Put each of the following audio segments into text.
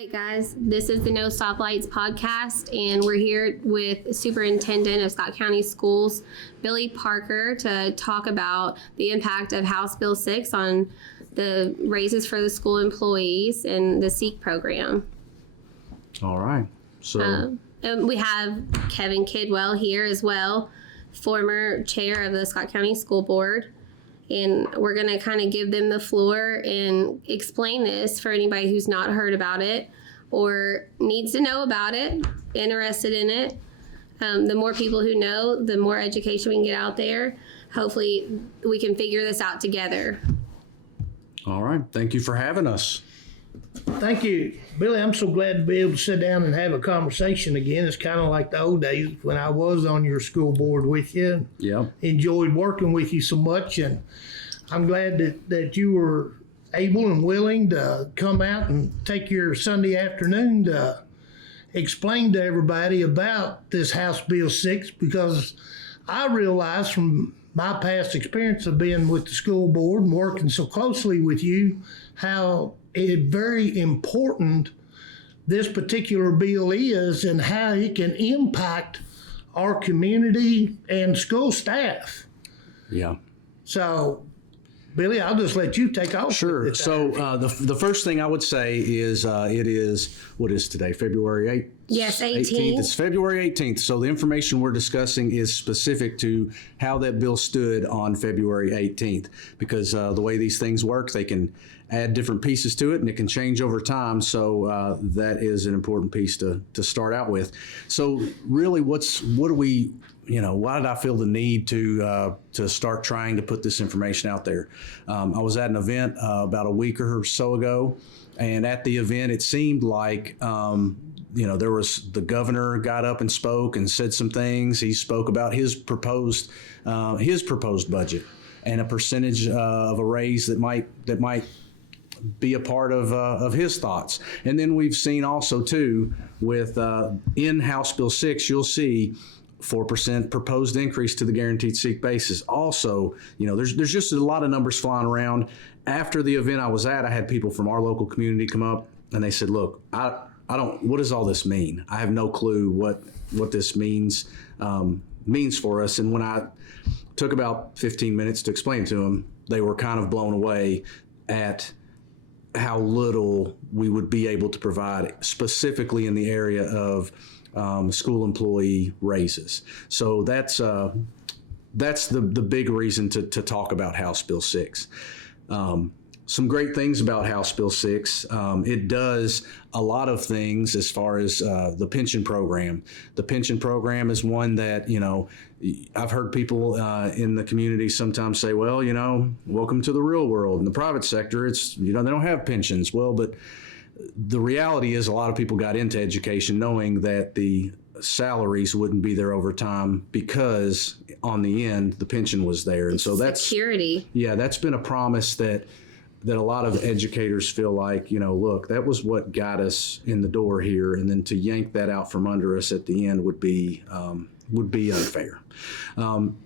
Right, guys, this is the No Stoplights podcast, and we're here with Superintendent of Scott County Schools, Billy Parker, to talk about the impact of House Bill 6 on the raises for the school employees and the SEEK program. All right. So and we have Kevin Kidwell here as well, former chair of the Scott County School Board. And we're going to kind of give them the floor and explain this for anybody who's not heard about it or needs to know about it, interested in it. The more people who know, the more education we can get out there. Hopefully, we can figure this out together. all right. Thank you for having us. Thank you, Billy. I'm so glad to be able to sit down and have a conversation again. It's kind of like the old days when I was on your school board with you. Yeah. Enjoyed working with you so much, and I'm glad that you were able and willing to come out and take your Sunday afternoon to explain to everybody about this House Bill 6, because I realized from my past experience of being with the school board and working so closely with you how very important this particular bill is and how it can impact our community and school staff. Yeah. So, Billy, I'll just let you take off. Sure. So the first thing I would say is it is, what is today, February 8th? Yes, 18th. It's February 18th. So the information we're discussing is specific to how that bill stood on February 18th, because the way these things work, they can add different pieces to it and it can change over time. So that is an important piece to start out with. So really why did I feel the need to start trying to put this information out there? I was at an event about a week or so ago, and at the event, it seemed like there was the governor got up and spoke and said some things. He spoke about his proposed budget and a percentage of a raise that might be a part of his thoughts. And then we've seen also too with in House Bill 6, you'll see 4% proposed increase to the guaranteed SEEK basis. Also, there's just a lot of numbers flying around. After the event I was at, I had people from our local community come up and they said, look, what does all this mean? I have no clue what this means for us. And when I took about 15 minutes to explain to them, they were kind of blown away at how little we would be able to provide specifically in the area of school employee raises. So that's the big reason to talk about House Bill 6. Some great things about House Bill 6. It does a lot of things as far as the pension program. The pension program is one that, I've heard people in the community sometimes say, well, welcome to the real world. In the private sector, it's, they don't have pensions. Well, but the reality is a lot of people got into education knowing that the salaries wouldn't be there over time because on the end, the pension was there. And so that's security. Yeah, that's been a promise that a lot of educators feel like, look, that was what got us in the door here. And then to yank that out from under us at the end would be unfair.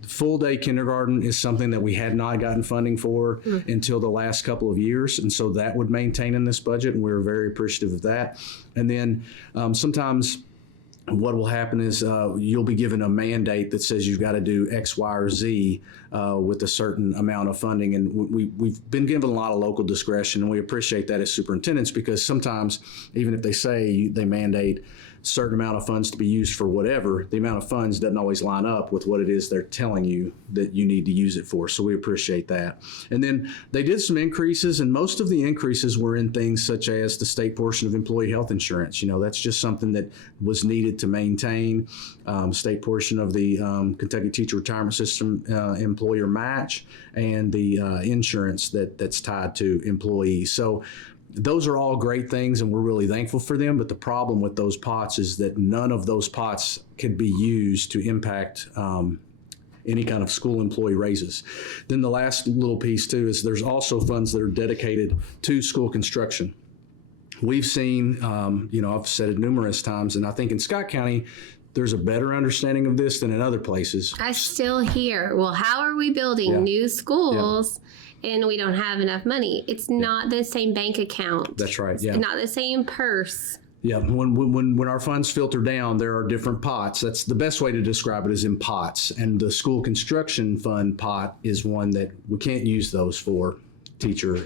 Full day kindergarten is something that we had not gotten funding for until the last couple of years. And so that would maintain in this budget. And we're very appreciative of that. And then sometimes what will happen is you'll be given a mandate that says you've got to do X, Y, or Z with a certain amount of funding. And we've been given a lot of local discretion, and we appreciate that as superintendents, because sometimes even if they say they mandate a certain amount of funds to be used for whatever, the amount of funds doesn't always line up with what it is they're telling you that you need to use it for. So we appreciate that. And then they did some increases, and most of the increases were in things such as the state portion of employee health insurance. That's just something that was needed to maintain. State portion of the Kentucky Teacher Retirement System employer match, and the insurance that's tied to employees. So those are all great things, and we're really thankful for them. But the problem with those pots is that none of those pots could be used to impact any kind of school employee raises. Then the last little piece too is there's also funds that are dedicated to school construction. We've seen, I've said it numerous times, and I think in Scott County, there's a better understanding of this than in other places. I still hear, well, how are we building new schools and we don't have enough money. It's not the same bank account. That's right. Yeah. It's not the same purse. Yeah, when our funds filter down, there are different pots. That's the best way to describe it, is in pots. And the school construction fund pot is one that we can't use those for teacher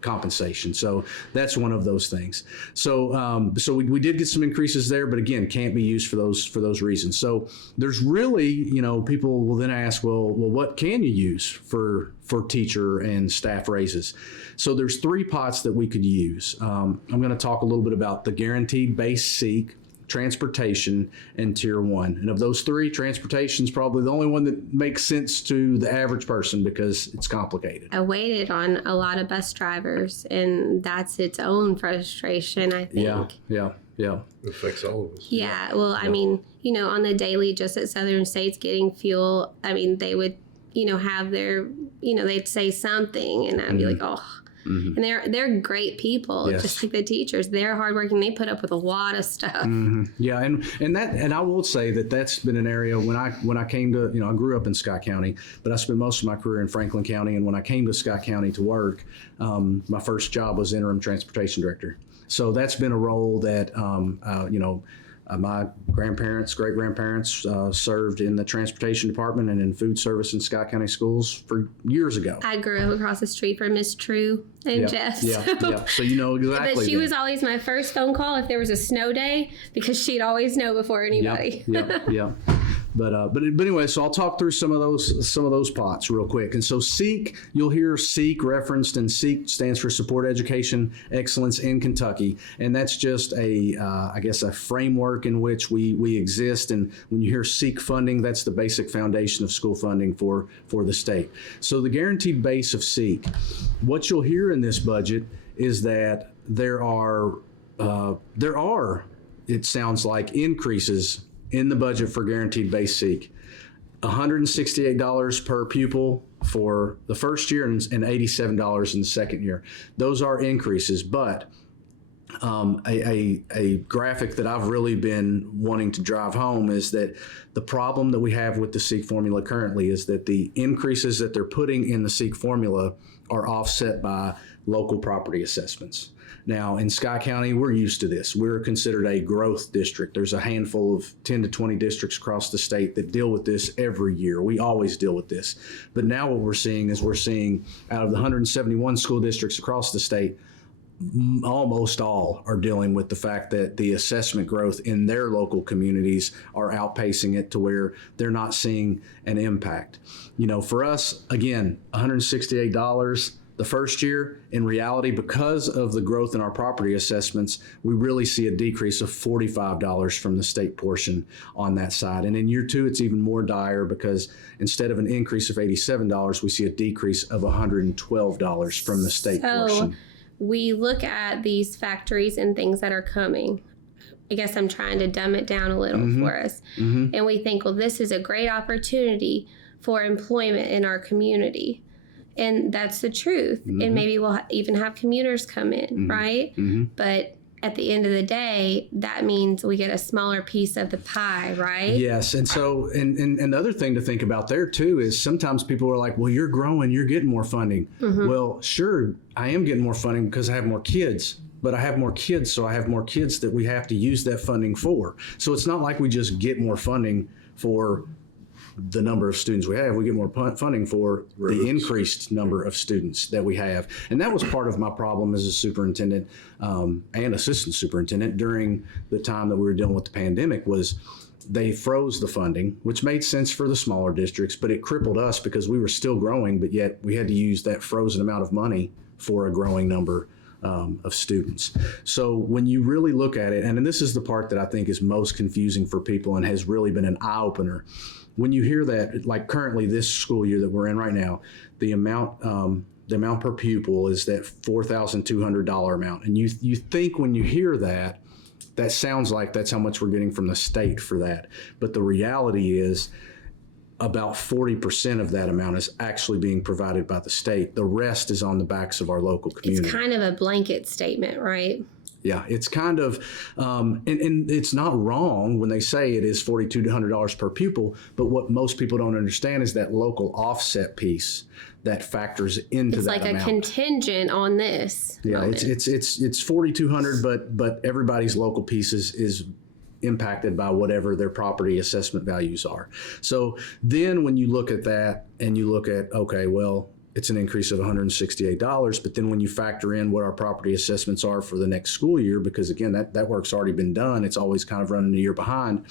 compensation. So that's one of those things. So we did get some increases there, but again, can't be used for those reasons. So there's really, people will then ask, well, what can you use for teacher and staff raises? So there's 3 pots that we could use. I'm going to talk a little bit about the guaranteed base SEEK, transportation, and tier 1. And of those 3, transportation is probably the only one that makes sense to the average person because it's complicated. I waited on a lot of bus drivers, and that's its own frustration, I think. Yeah. It affects all of us. Yeah, well, I mean, on the daily, just at Southern States getting fuel, I mean, they would, have their, they'd say something, and I'd be like, oh. Mm-hmm. And they're great people, yes. just like the teachers. They're hardworking. They put up with a lot of stuff. Mm-hmm. Yeah, and I will say that's been an area when I came to, I grew up in Scott County, but I spent most of my career in Franklin County. And when I came to Scott County to work, my first job was interim transportation director. So that's been a role that my grandparents, great-grandparents served in the transportation department and in food service in Scott County schools for years ago. I grew up across the street from Miss True and Jeff. Yeah. So you know exactly. But she was always my first phone call if there was a snow day, because she'd always know before anybody. Yeah. But anyway, so I'll talk through some of those pots real quick. And so SEEK, you'll hear SEEK referenced, and SEEK stands for Support Education Excellence in Kentucky, and that's just a framework in which we exist. And when you hear SEEK funding, that's the basic foundation of school funding for the state. So the guaranteed base of SEEK, what you'll hear in this budget is that there are it sounds like increases in the budget for guaranteed base SEEK, $168 per pupil for the first year and $87 in the second year. Those are increases, but a graphic that I've really been wanting to drive home is that the problem that we have with the SEEK formula currently is that the increases that they're putting in the SEEK formula are offset by local property assessments. Now, in Scott County, we're used to this. We're considered a growth district. There's a handful of 10 to 20 districts across the state that deal with this every year. We always deal with this. But now what we're seeing out of the 171 school districts across the state, almost all are dealing with the fact that the assessment growth in their local communities are outpacing it to where they're not seeing an impact. For us, again, $168 the first year. In reality, because of the growth in our property assessments, we really see a decrease of $45 from the state portion on that side. And in year 2, it's even more dire, because instead of an increase of $87, we see a decrease of $112 from the state portion. We look at these factories and things that are coming. I guess I'm trying to dumb it down a little for us. Mm-hmm. And we think, well, this is a great opportunity for employment in our community. And that's the truth. Mm-hmm. And maybe we'll even have commuters come in, right? Mm-hmm. But at the end of the day, that means we get a smaller piece of the pie, right? Yes. And so, and the other thing to think about there too is sometimes people are like, well, you're growing, you're getting more funding. Mm-hmm. Well, sure, I am getting more funding because I have more kids. But I have more kids, so I have more kids that we have to use that funding for. So it's not like we just get more funding for the number of students we have. We get more funding for the increased number of students that we have. And that was part of my problem as a superintendent and assistant superintendent during the time that we were dealing with the pandemic. Was they froze the funding, which made sense for the smaller districts, but it crippled us because we were still growing, but yet we had to use that frozen amount of money for a growing number of students. So when you really look at it, and this is the part that I think is most confusing for people and has really been an eye-opener, when you hear that, like currently this school year that we're in right now, the amount per pupil is that $4,200 amount. And you think when you hear that sounds like that's how much we're getting from the state for that. But the reality is about 40% of that amount is actually being provided by the state. The rest is on the backs of our local community. It's kind of a blanket statement, right? Yeah, it's kind of, and it's not wrong when they say it is $4,200 per pupil, but what most people don't understand is that local offset piece that factors into It's that like amount. a contingent on this. Yeah, moment. it's 4,200, but everybody's local piece is impacted by whatever their property assessment values are. So then when you look at that and you look at, okay, well, it's an increase of $168, but then when you factor in what our property assessments are for the next school year, because again, that work's already been done, it's always kind of running a year behind,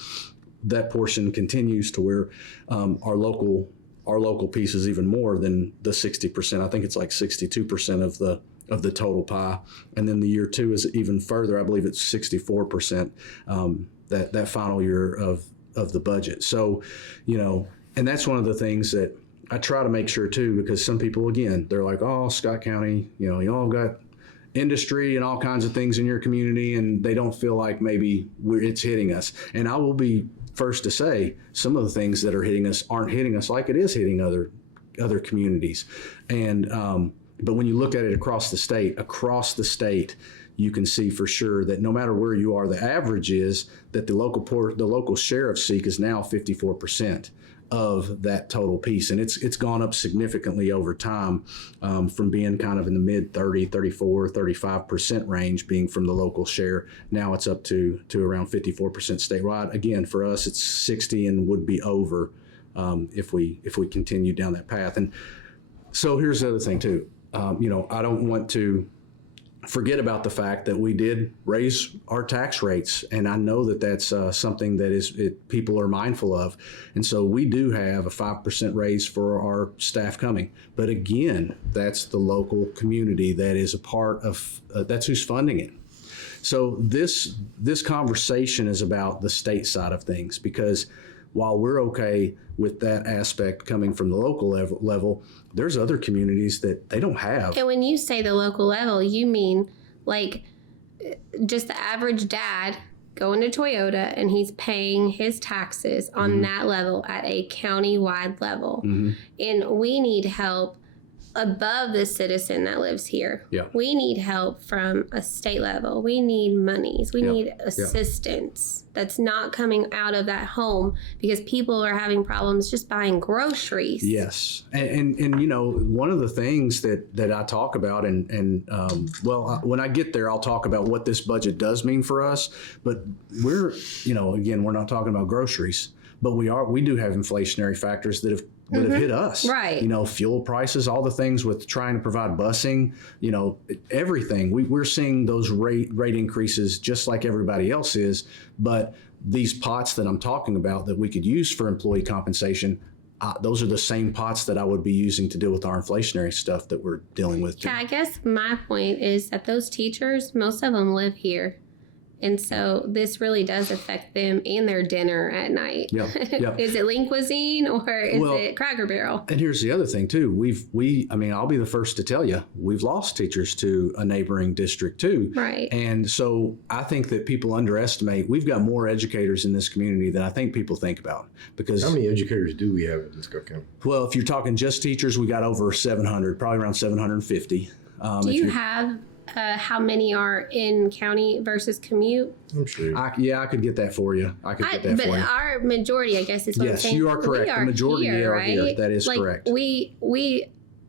that portion continues to where our local piece is even more than the 60%. I think it's like 62% of the total pie. And then the year two is even further. I believe it's 64%, that final year of the budget. So, and that's one of the things that I try to make sure too, because some people, again, they're like, oh, Scott County, you all got industry and all kinds of things in your community, and they don't feel like maybe it's hitting us. And I will be first to say some of the things that are hitting us aren't hitting us like it is hitting other communities. And but when you look at it across the state, you can see for sure that no matter where you are, the average is that the local share of SEEK is now 54% of that total piece. And it's gone up significantly over time, from being kind of in the mid 30, 34, 35% range being from the local share. Now it's up to around 54% statewide. Again, for us, it's 60 and would be over if we continue down that path. And so here's the other thing too. I don't want to forget about the fact that we did raise our tax rates, and I know that that's something that people are mindful of. And so we do have a 5% raise for our staff coming. But again, that's the local community that is a part of, that's who's funding it. So this conversation is about the state side of things, because while we're okay with that aspect coming from the local level, there's other communities that they don't have. And when you say the local level, you mean like just the average dad going to Toyota and he's paying his taxes on that level at a county-wide level. And we need help above the citizen that lives here. Yeah. We need help from a state level. We need monies. We need assistance that's not coming out of that home, because people are having problems just buying groceries. Yes. And one of the things that I talk about, when I get there, I'll talk about what this budget does mean for us. But we're, again, we're not talking about groceries, but we do have inflationary factors that have hit us. Right. Fuel prices, all the things with trying to provide busing, everything. We're seeing those rate increases just like everybody else is. But these pots that I'm talking about that we could use for employee compensation, those are the same pots that I would be using to deal with our inflationary stuff that we're dealing with. Yeah, I guess my point is that those teachers, most of them live here. And so this really does affect them and their dinner at night. Yeah. Is it lean cuisine or is it Cracker Barrel? And here's the other thing too. I'll be the first to tell you, we've lost teachers to a neighboring district too. Right. And so I think that people underestimate, we've got more educators in this community than I think people think about. Because how many educators do we have in Scott County? Well, if you're talking just teachers, we got over 700, probably around 750. Do you have how many are in county versus commute? I'm sure. I could get that for you. But our majority, I guess, is what I'm saying. Yes, you are correct. The majority are here. That is correct. We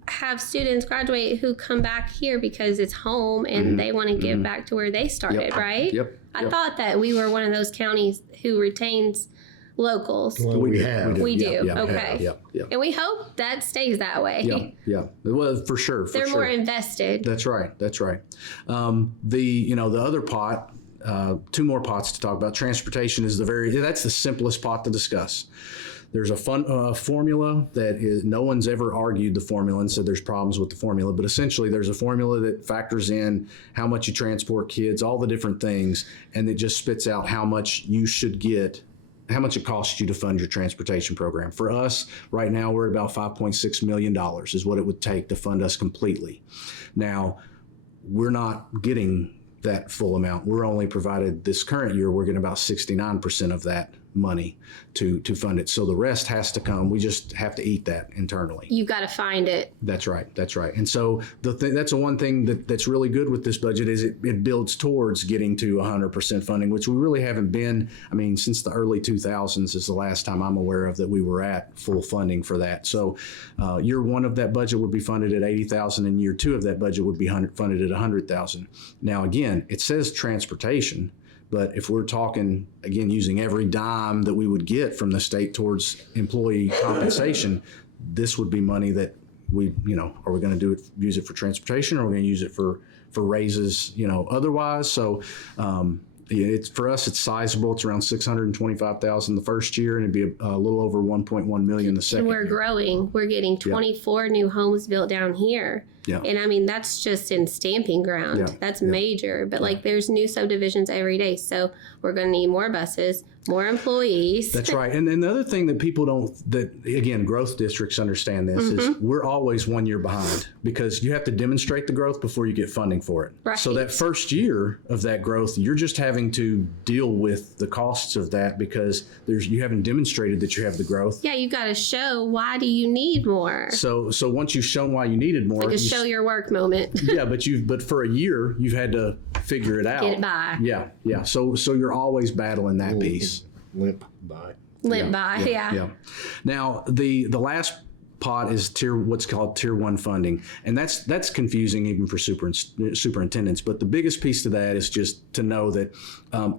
have students graduate who come back here because it's home and they want to give back to where they started, right? Yep. I thought that we were one of those counties who retains locals. Well, we have. We do. Yeah, okay. Yeah. And we hope that stays that way. Yeah. Well, for sure. They're more invested. That's right. The other pot, two more pots to talk about. Transportation is that's the simplest pot to discuss. There's a formula that is, no one's ever argued the formula and said there's problems with the formula, but essentially there's a formula that factors in how much you transport kids, all the different things, and it just spits out how much you should get, how much it costs you to fund your transportation program. For us, right now, we're at about $5.6 million is what it would take to fund us completely. Now, we're not getting that full amount. We're only provided this current year, we're getting about 69% of that money to fund it. So the rest has to come. We just have to eat that internally. You've got to find it. That's right. That's right. And so that's the one thing that's really good with this budget is it builds towards getting to 100% funding, which we really haven't been. I mean, since the early 2000s is the last time I'm aware of that we were at full funding for that. So year one of that budget would be funded at $80,000, and year two of that budget would be funded at $100,000. Now, again, it says transportation. But if we're talking, again, using every dime that we would get from the state towards employee compensation, this would be money that we, are we going to use it for transportation, or are we going to use it for raises, otherwise? So it's for us, it's sizable. It's around $625,000 the first year, and it'd be a little over $1.1 million the second And we're year. growing. We're getting 24 new homes built down here. Yeah. And I mean, that's just in stamping ground. Yeah. That's major. But like, there's new subdivisions every day. So we're going to need more buses, more employees. That's right. And the other thing that people again, growth districts understand this is we're always 1 year behind because you have to demonstrate the growth before you get funding for it. Right. So that first year of that growth, you're just having to deal with the costs of that because you haven't demonstrated that you have the growth. Yeah, you've got to show why do you need more. So once you've shown why you needed more, Like a show your work moment. yeah, but for a year you've had to figure it out. Get it by. Yeah. So you're always battling that piece. Limp by. Limp by, yeah. Now the last pot is what's called tier 1 funding, and that's confusing even for superintendents. But the biggest piece to that is just to know that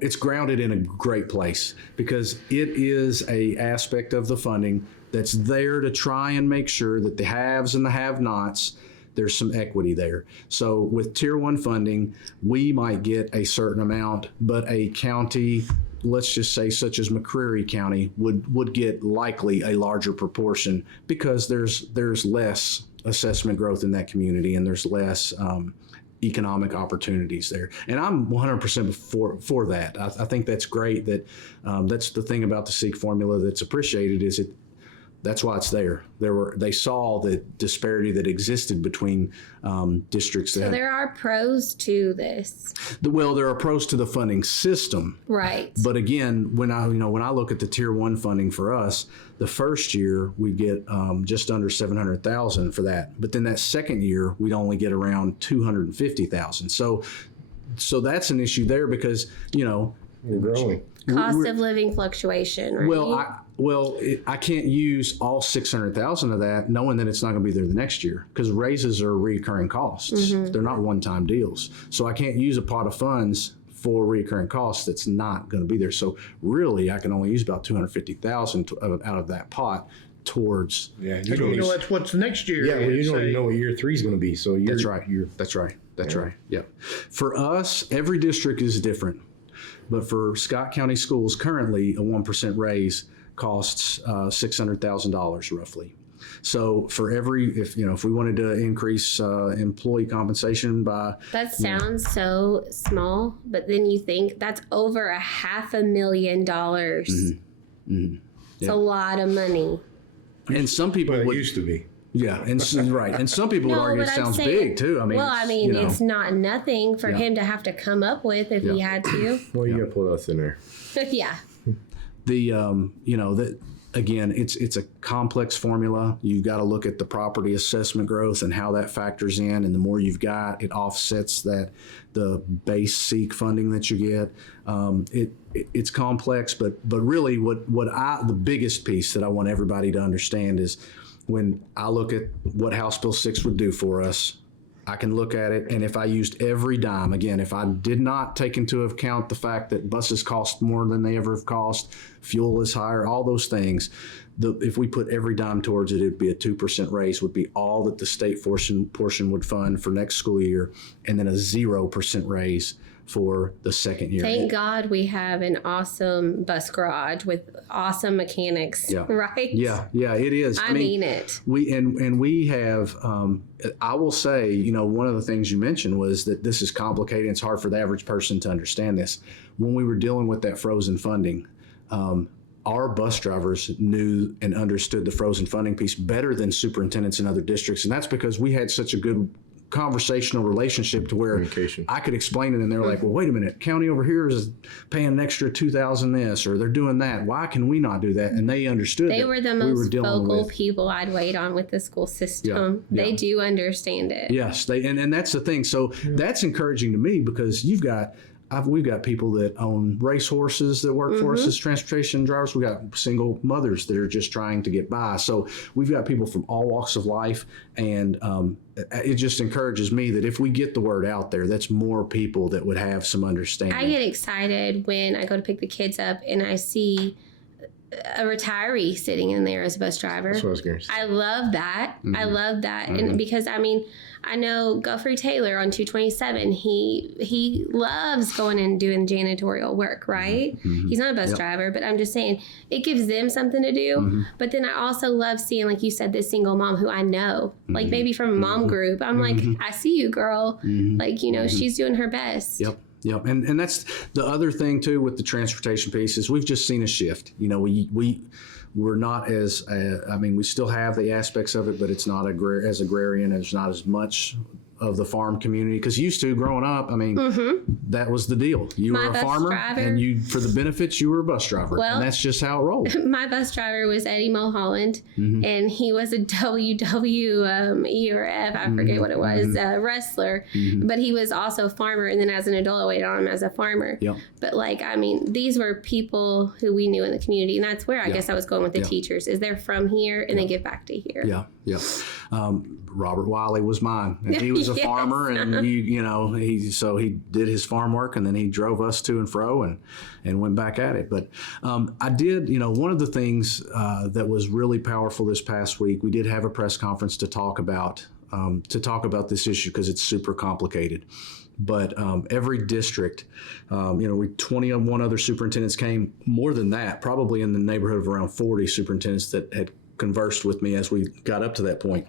it's grounded in a great place because it is a aspect of the funding that's there to try and make sure that the haves and the have-nots, there's some equity there. So with tier 1 funding, we might get a certain amount, but a county, let's just say such as McCreary County, would get likely a larger proportion because there's less assessment growth in that community and there's less economic opportunities there. And I'm 100% for that. I think that's great. That's the thing about the SEEK formula that's appreciated is that's why it's there. They saw the disparity that existed between districts. So there are pros to this. There are pros to the funding system. Right. But again, when I look at the tier 1 funding for us, the first year we get just under $700,000 for that. But then that second year we'd only get around $250,000. So that's an issue there because We're growing. Cost of living fluctuation, right? I can't use all $600,000 of that knowing that it's not going to be there the next year because raises are recurring costs. They're not one-time deals. So I can't use a pot of funds for recurring costs that's not going to be there. So really, I can only use about $250,000 out of that pot towards. Yeah, that's what's next year. Yeah, well, you don't even know what year 3 is going to be. So That's right. That's right. Yeah. For us, every district is different. But for Scott County Schools, currently a 1% raise costs $600,000 roughly. So for if we wanted to increase employee compensation by that sounds so small, but then you think that's over $500,000. It's a lot of money. And some people it would, used to be. Yeah, and some people would argue it sounds big too. I mean, it's not nothing for him to have to come up with if he had to. Well, you got to put us in there. Yeah. Again, it's a complex formula. You've got to look at the property assessment growth and how that factors in. And the more you've got, it offsets the base SEEK funding that you get. It's complex, but really the biggest piece that I want everybody to understand is when I look at what House Bill 6 would do for us, I can look at it, and if I used every dime, again, if I did not take into account the fact that buses cost more than they ever have cost, fuel is higher, all those things, if we put every dime towards it, it'd be a 2% raise, would be all that the state portion would fund for next school year, and then a 0% raise for the second year. Thank God we have an awesome bus garage with awesome mechanics, right? Yeah, it is. I mean it. We have, I will say, one of the things you mentioned was that this is complicated. It's hard for the average person to understand this. When we were dealing with that frozen funding, our bus drivers knew and understood the frozen funding piece better than superintendents in other districts. And that's because we had such a good conversational relationship to where Communication. I could explain it, and they're like, well, wait a minute, county over here is paying an extra $2,000 this, or they're doing that. Why can we not do that? And they understood. They that were the we were most dealing vocal with. people I'd wait on with the school system. Yeah, They yeah. do understand it. Yes, and that's the thing. So that's encouraging to me because we've got people that own racehorses that work for us as transportation drivers. We got single mothers that are just trying to get by. So we've got people from all walks of life, and it just encourages me that if we get the word out there, that's more people that would have some understanding. I get excited when I go to pick the kids up and I see a retiree sitting in there as a bus driver. That's what I was going to say. I love that. I love that. And because I know Guthrie Taylor on 227, he loves going and doing janitorial work, right? He's not a bus driver, but I'm just saying it gives them something to do. But then I also love seeing, like you said, this single mom who I know, like maybe from a mom group. I'm like, I see you, girl. Like, she's doing her best. Yep. And that's the other thing too with the transportation piece is we've just seen a shift. We're not as, we still have the aspects of it, but it's not as agrarian. There's not as much of the farm community because used to growing up, that was the deal. You My were a bus farmer, driver. and for the benefits, you were a bus driver, Well, and that's just how it rolled. My bus driver was Eddie Mulholland, and he was a WW or F, I forget what it was, wrestler, but he was also a farmer, and then as an adult, I waited on him as a farmer. Yep. But these were people who we knew in the community, and that's where I guess I was going with the teachers, is they're from here, and they give back to here. Yeah. Robert Wiley was mine, and he was a Yes. farmer, and he did his farm work, and then he drove us to and fro, and went back at it. But I did, one of the things that was really powerful this past week, we did have a press conference to talk about this issue because it's super complicated. But every district, 21 other superintendents came, more than that, probably in the neighborhood of around 40 superintendents that had conversed with me as we got up to that point.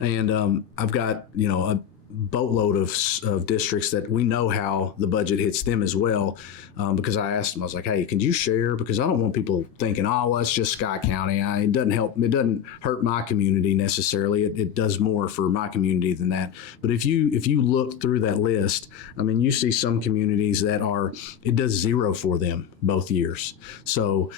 And I've got, a boatload of districts that we know how the budget hits them as well. Because I asked them, I was like, hey, can you share? Because I don't want people thinking, oh, well, it's just Scott County. It doesn't help. It doesn't hurt my community necessarily. It does more for my community than that. But if you look through that list, you see some communities that it does zero for them both years. So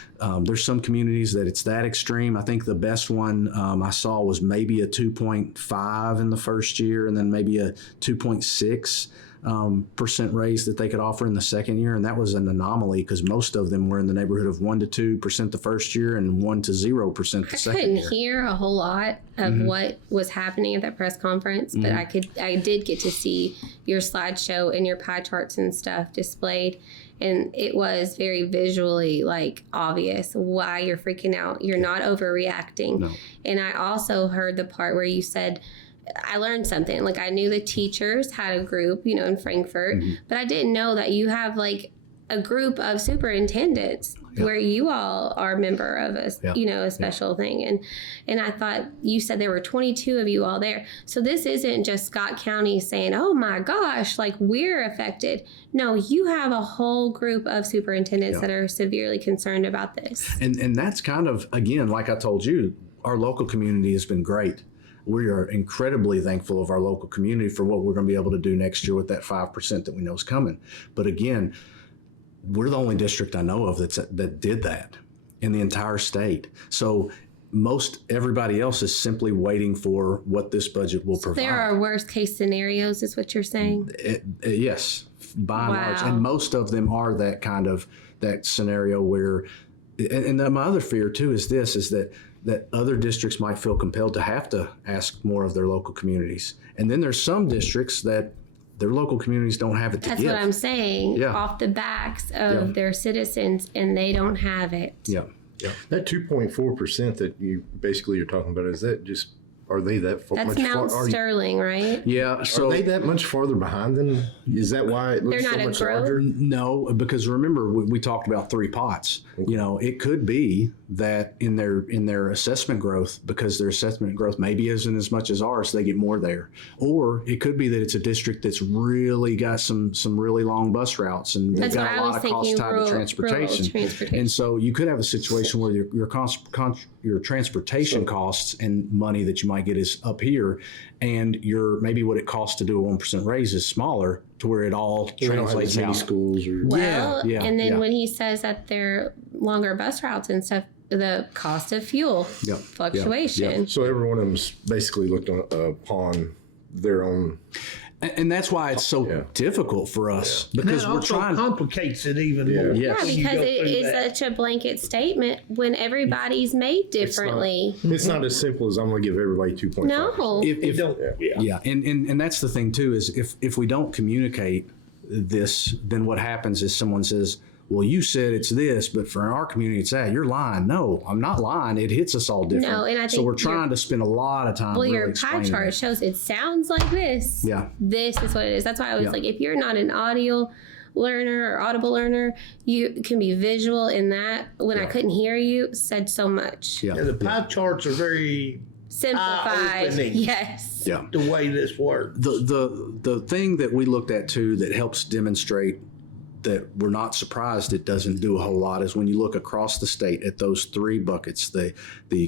there's some communities that it's that extreme. I think the best one I saw was maybe a 2.5 in the first year, and then maybe a 2.6 percent raise that they could offer in the second year, and that was an anomaly because most of them were in the neighborhood of 1% to 2% the first year and 1% to 0% the second Couldn't year. hear a whole lot of what was happening at that press conference, but I did get to see your slideshow and your pie charts and stuff displayed, and it was very visually obvious why you're freaking out. You're not overreacting. No. And I also heard the part where you said, I learned something. I knew the teachers had a group, in Frankfort, but I didn't know that you have a group of superintendents where you all are a member of a special thing. And I thought you said there were 22 of you all there. So this isn't just Scott County saying, oh my gosh, we're affected. No, you have a whole group of superintendents that are severely concerned about this. And that's kind of, again, like I told you, our local community has been great. We are incredibly thankful of our local community for what we're going to be able to do next year with that 5% that we know is coming. But again, we're the only district I know of that did that in the entire state. So everybody else is simply waiting for what this budget will provide. There are worst case scenarios, is what you're saying? Yes, by and large. And most of them are that kind of that scenario where, and my other fear too is that other districts might feel compelled to have to ask more of their local communities. And then there's some districts that their local communities don't have it to That's give. what I'm saying, off the backs of their citizens, and they don't have it. Yeah. That 2.4% that you're talking about, is that just, are they that far? That's Mount Sterling, right? Yeah. So are they that much farther behind them? Is that why it looks so much larger? No, because remember we talked about 3 pots. Okay. It could be that in their assessment growth, because their assessment growth maybe isn't as much as ours, they get more there. Or it could be that it's a district that's really got some really long bus routes, and they've got a lot of cost tied to transportation. And so you could have a situation where your transportation costs and money that you might might get is up here, and your maybe what it costs to do a 1% raise is smaller to where it all We don't have translates as many out. schools. Or, Well, yeah, and then yeah. when he says that they're longer bus routes and stuff, the cost of fuel Yep, fluctuation. so every one of them's basically looked on, upon their own. And that's why it's so difficult for us because that we're also trying. complicates it even more. Yes. Yeah, when you because go it through is that. such a blanket statement when everybody's made differently. It's not as simple as I'm going to give everybody 2.5. No. If, Don't- yeah, and that's the thing too is if we don't communicate this, then what happens is someone says, well, you said it's this, but for our community it's that. You're lying. No, I'm not lying. It hits us all different. No, and I so think we're trying to spend a lot of time. Well, really your pie explaining chart it. shows it sounds like this. Yeah. This is what it is. That's why I was Yeah. like, if you're not an audio learner or audible learner, you can be visual in that. When I couldn't hear you, said so much. Yeah. Yeah, the pie charts are very Simplified. Eye-opening. Yes. Yeah. the way this works. The thing that we looked at too that helps demonstrate that we're not surprised it doesn't do a whole lot is when you look across the state at those three buckets, the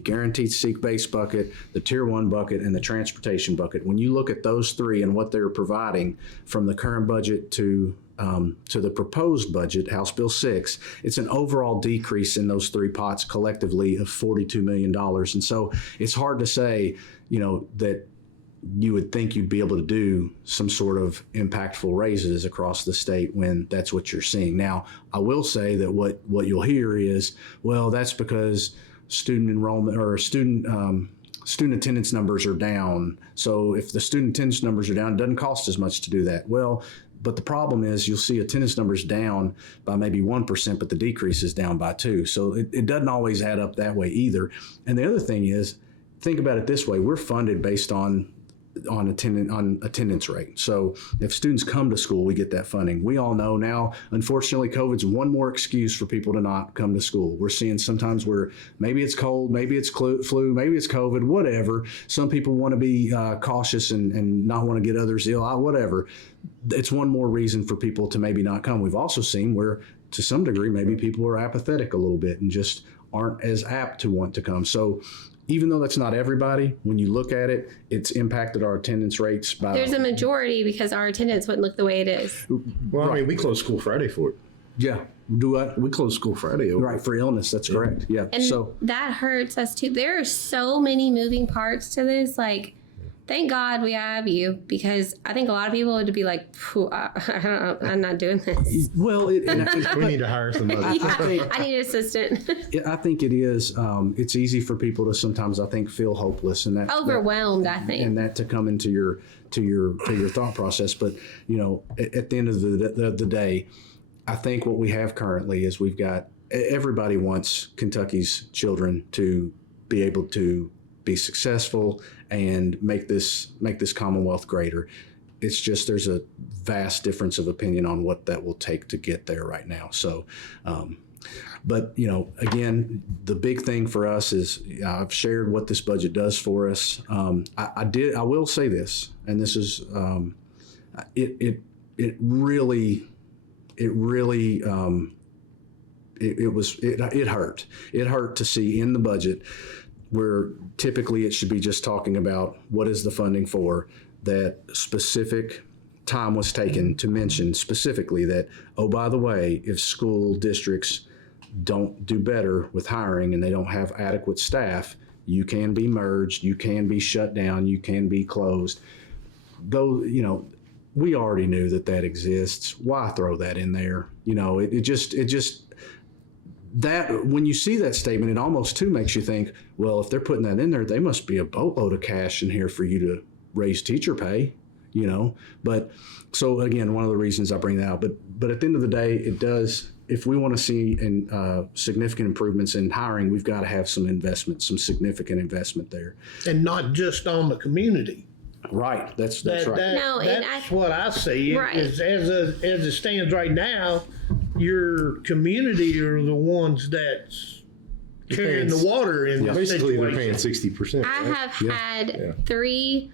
guaranteed seek base bucket, the tier 1 bucket, and the transportation bucket. When you look at those three and what they're providing from the current budget to the proposed budget, House Bill 6, it's an overall decrease in those three pots collectively of $42 million. And so it's hard to say, that you would think you'd be able to do some sort of impactful raises across the state when that's what you're seeing. Now, I will say that what you'll hear is, well, that's because student enrollment or student attendance numbers are down. So if the student attendance numbers are down, it doesn't cost as much to do that. Well, but the problem is you'll see attendance numbers down by maybe 1%, but the decrease is down by 2%. So it doesn't always add up that way either. And the other thing is, think about it this way. We're funded based on attendance rate. So if students come to school, we get that funding. We all know now, unfortunately, COVID's one more excuse for people to not come to school. We're seeing sometimes where maybe it's cold, maybe it's flu, maybe it's COVID, whatever. Some people want to be cautious and not want to get others ill, whatever. It's one more reason for people to maybe not come. We've also seen where, to some degree, maybe people are apathetic a little bit and just aren't as apt to want to come. So even though that's not everybody, when you look at it, it's impacted our attendance rates by. There's a majority because our attendance wouldn't look the way it is. Well, I mean, we closed school Friday for it. Yeah. Do what? We closed school Friday. Over. Right, for illness. That's correct. Yeah. And So that hurts us too. There are so many moving parts to this. Like, thank God we have you, because I think a lot of people would be like, I don't know, I'm not doing this. well, We need to hire somebody. I need an assistant. I think it is. It's easy for people to sometimes, I think, feel hopeless and that Overwhelmed, I think. and that to come into your thought process. But at the end of the day, I think what we have currently is we've got everybody wants Kentucky's children to be able to be successful and make this Commonwealth greater. It's just there's a vast difference of opinion on what that will take to get there right now. So, but again, the big thing for us is I've shared what this budget does for us. I will say this, and this is it really hurt. It hurt to see in the budget where typically it should be just talking about what is the funding for, that specific time was taken to mention specifically that, oh, by the way, if school districts don't do better with hiring and they don't have adequate staff, you can be merged, you can be shut down, you can be closed. Though, we already knew that exists. Why throw that in there? It just that when you see that statement, it almost too makes you think, well, if they're putting that in there, they must be a boatload of cash in here for you to raise teacher pay, But so again, one of the reasons I bring that out, but at the end of the day, it does. If we want to see significant improvements in hiring, we've got to have some investment, some significant investment there, And not just on the community. Right. That's right. No, and that's what I see. Right. Is as it stands right now, your community are the ones that's carrying the water in the Basically, situation. they're paying 60%. I right? have had 3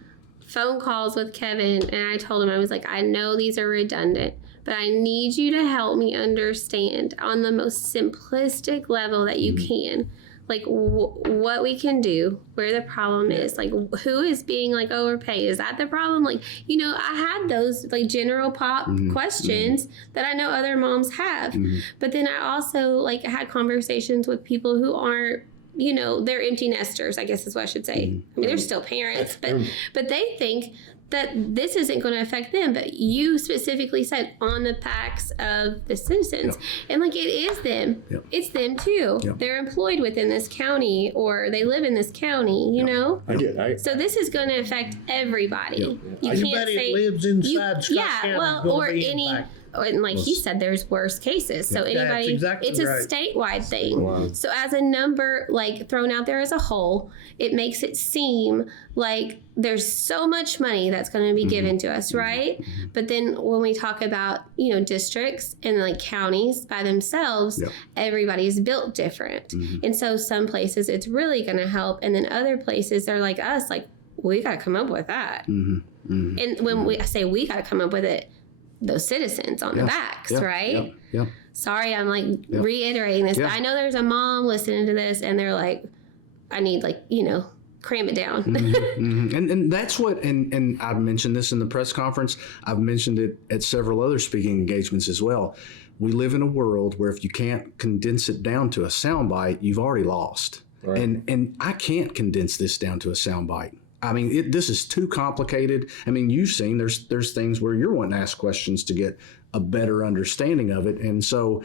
phone calls with Kevin, and I told him, I was like, I know these are redundant, but I need you to help me understand on the most simplistic level that you can. like what we can do, where the problem is, like who is being like overpaid. Is that the problem? Like, you know, I had those like general pop questions that I know other moms have. But then I also like had conversations with people who aren't, you know, they're empty nesters, I guess is what I should say. I mean, they're still parents, but they think that this isn't going to affect them. But you specifically said on the backs of the citizens. And like, it is them. It's them too. They're employed within this county, or they live in this county, you know? So this is going to affect everybody. You can't Anybody say that lives inside Scott County is well, gonna or be any. impacted. And like he said, there's worse cases. So anybody, exactly it's a right. statewide thing. So as a number like thrown out there as a whole, it makes it seem like there's so much money that's going to be given to us, right? But then when we talk about, you know, districts and like counties by themselves, everybody's built different. And so some places it's really going to help. And then other places they're like us, like, we got to come up with that. And when I say we got to come up with it, those citizens on the backs, right? Sorry, I'm like reiterating this. But I know there's a mom listening to this and they're like, I need like, you know, cram it down. And that's what, and I've mentioned this in the press conference. I've mentioned it at several other speaking engagements as well. We live in a world where if you can't condense it down to a soundbite, you've already lost. Right. And I can't condense this down to a soundbite. I mean, this is too complicated. I mean, you've seen there's things where you're wanting to ask questions to get a better understanding of it. And so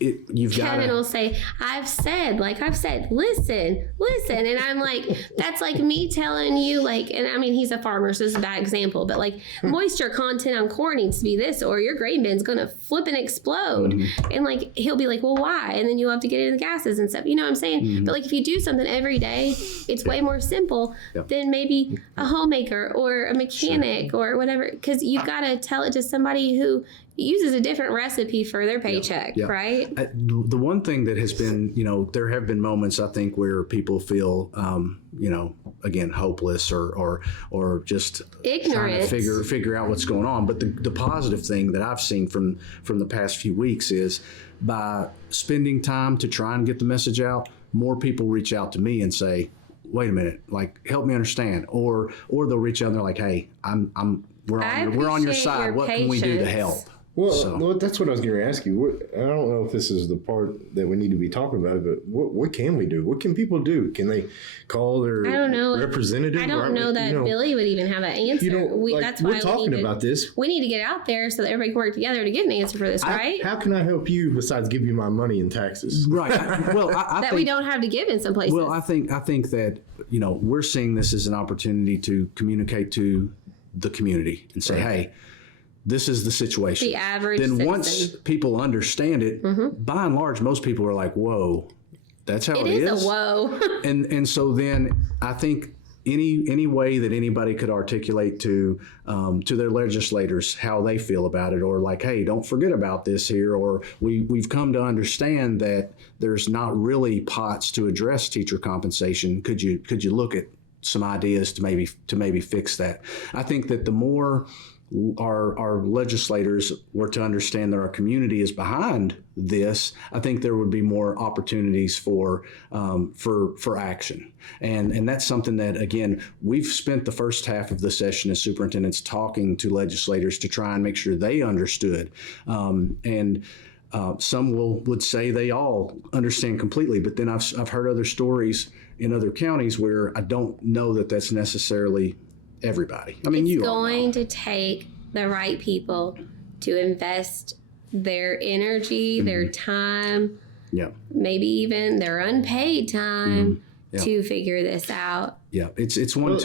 you've got Kevin will say, I've said, listen. And I'm like, that's like me telling you, like, and I mean, he's a farmer, so this is a bad example, but like moisture content on corn needs to be this, or your grain bin's going to flip and explode. And like, he'll be like, well, why? And then you'll have to get into the gases and stuff. You know what I'm saying? But like, if you do something every day, it's way more simple than maybe a homemaker or a mechanic or whatever, because you've got to tell it to somebody who uses a different recipe for their paycheck, right? The one thing that has been, you know, there have been moments I think where people feel, you know, again, hopeless or just ignorant, trying to figure out what's going on. But the positive thing that I've seen from the past few weeks is by spending time to try and get the message out, more people reach out to me and say, wait a minute, like, help me understand. Or they'll reach out and they're like, hey, we're on your side. What can we do to help? Well, that's what I was going to ask you. I don't know if this is the part that we need to be talking about, but what can we do? What can people do? Can they call their representative? I don't know that Billy would even have an answer. That's why we're talking about this. We need to get out there so that everybody can work together to get an answer for this, right? How can I help you besides give you my money in taxes? Right. I think, we don't have to give in some places. Well, I think that, you know, we're seeing this as an opportunity to communicate to the community and say, hey, this is the situation. The average then citizen. Once people understand it, by and large, most people are like, whoa, that's how it is. It is a whoa. and so then I think any way that anybody could articulate to their legislators how they feel about it, or like, hey, don't forget about this here, or we've come to understand that there's not really pots to address teacher compensation. Could you look at some ideas to maybe fix that? I think that the more our legislators were to understand that our community is behind this, I think there would be more opportunities for action. And that's something that, again, we've spent the first half of the session as superintendents talking to legislators to try and make sure they understood. Some would say they all understand completely, but then I've heard other stories in other counties where I don't know that that's necessarily everybody. I mean, it's going to take the right people to invest their energy, their time, maybe even their unpaid time to figure this out. Yeah, it's one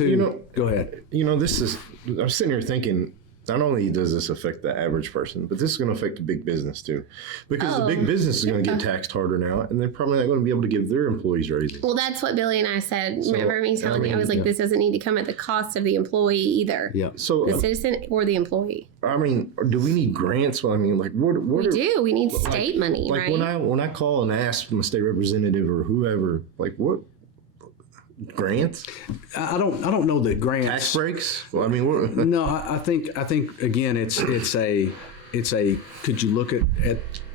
go ahead. You know, I'm sitting here thinking, not only does this affect the average person, but this is going to affect the big business too. Because the big business is going to get taxed harder now, and they're probably not going to be able to give their employees raises. Well, that's what Billy and I said. Remember me telling me, I was like, this doesn't need to come at the cost of the employee either. Yeah. So the citizen or the employee. I mean, do we need grants? Well, I mean, like what we do. We need state money, like right? When I call and ask my state representative or whoever, like what grants? I don't know that grants. Tax breaks? Well, I mean, no. I think again, it's a could you look at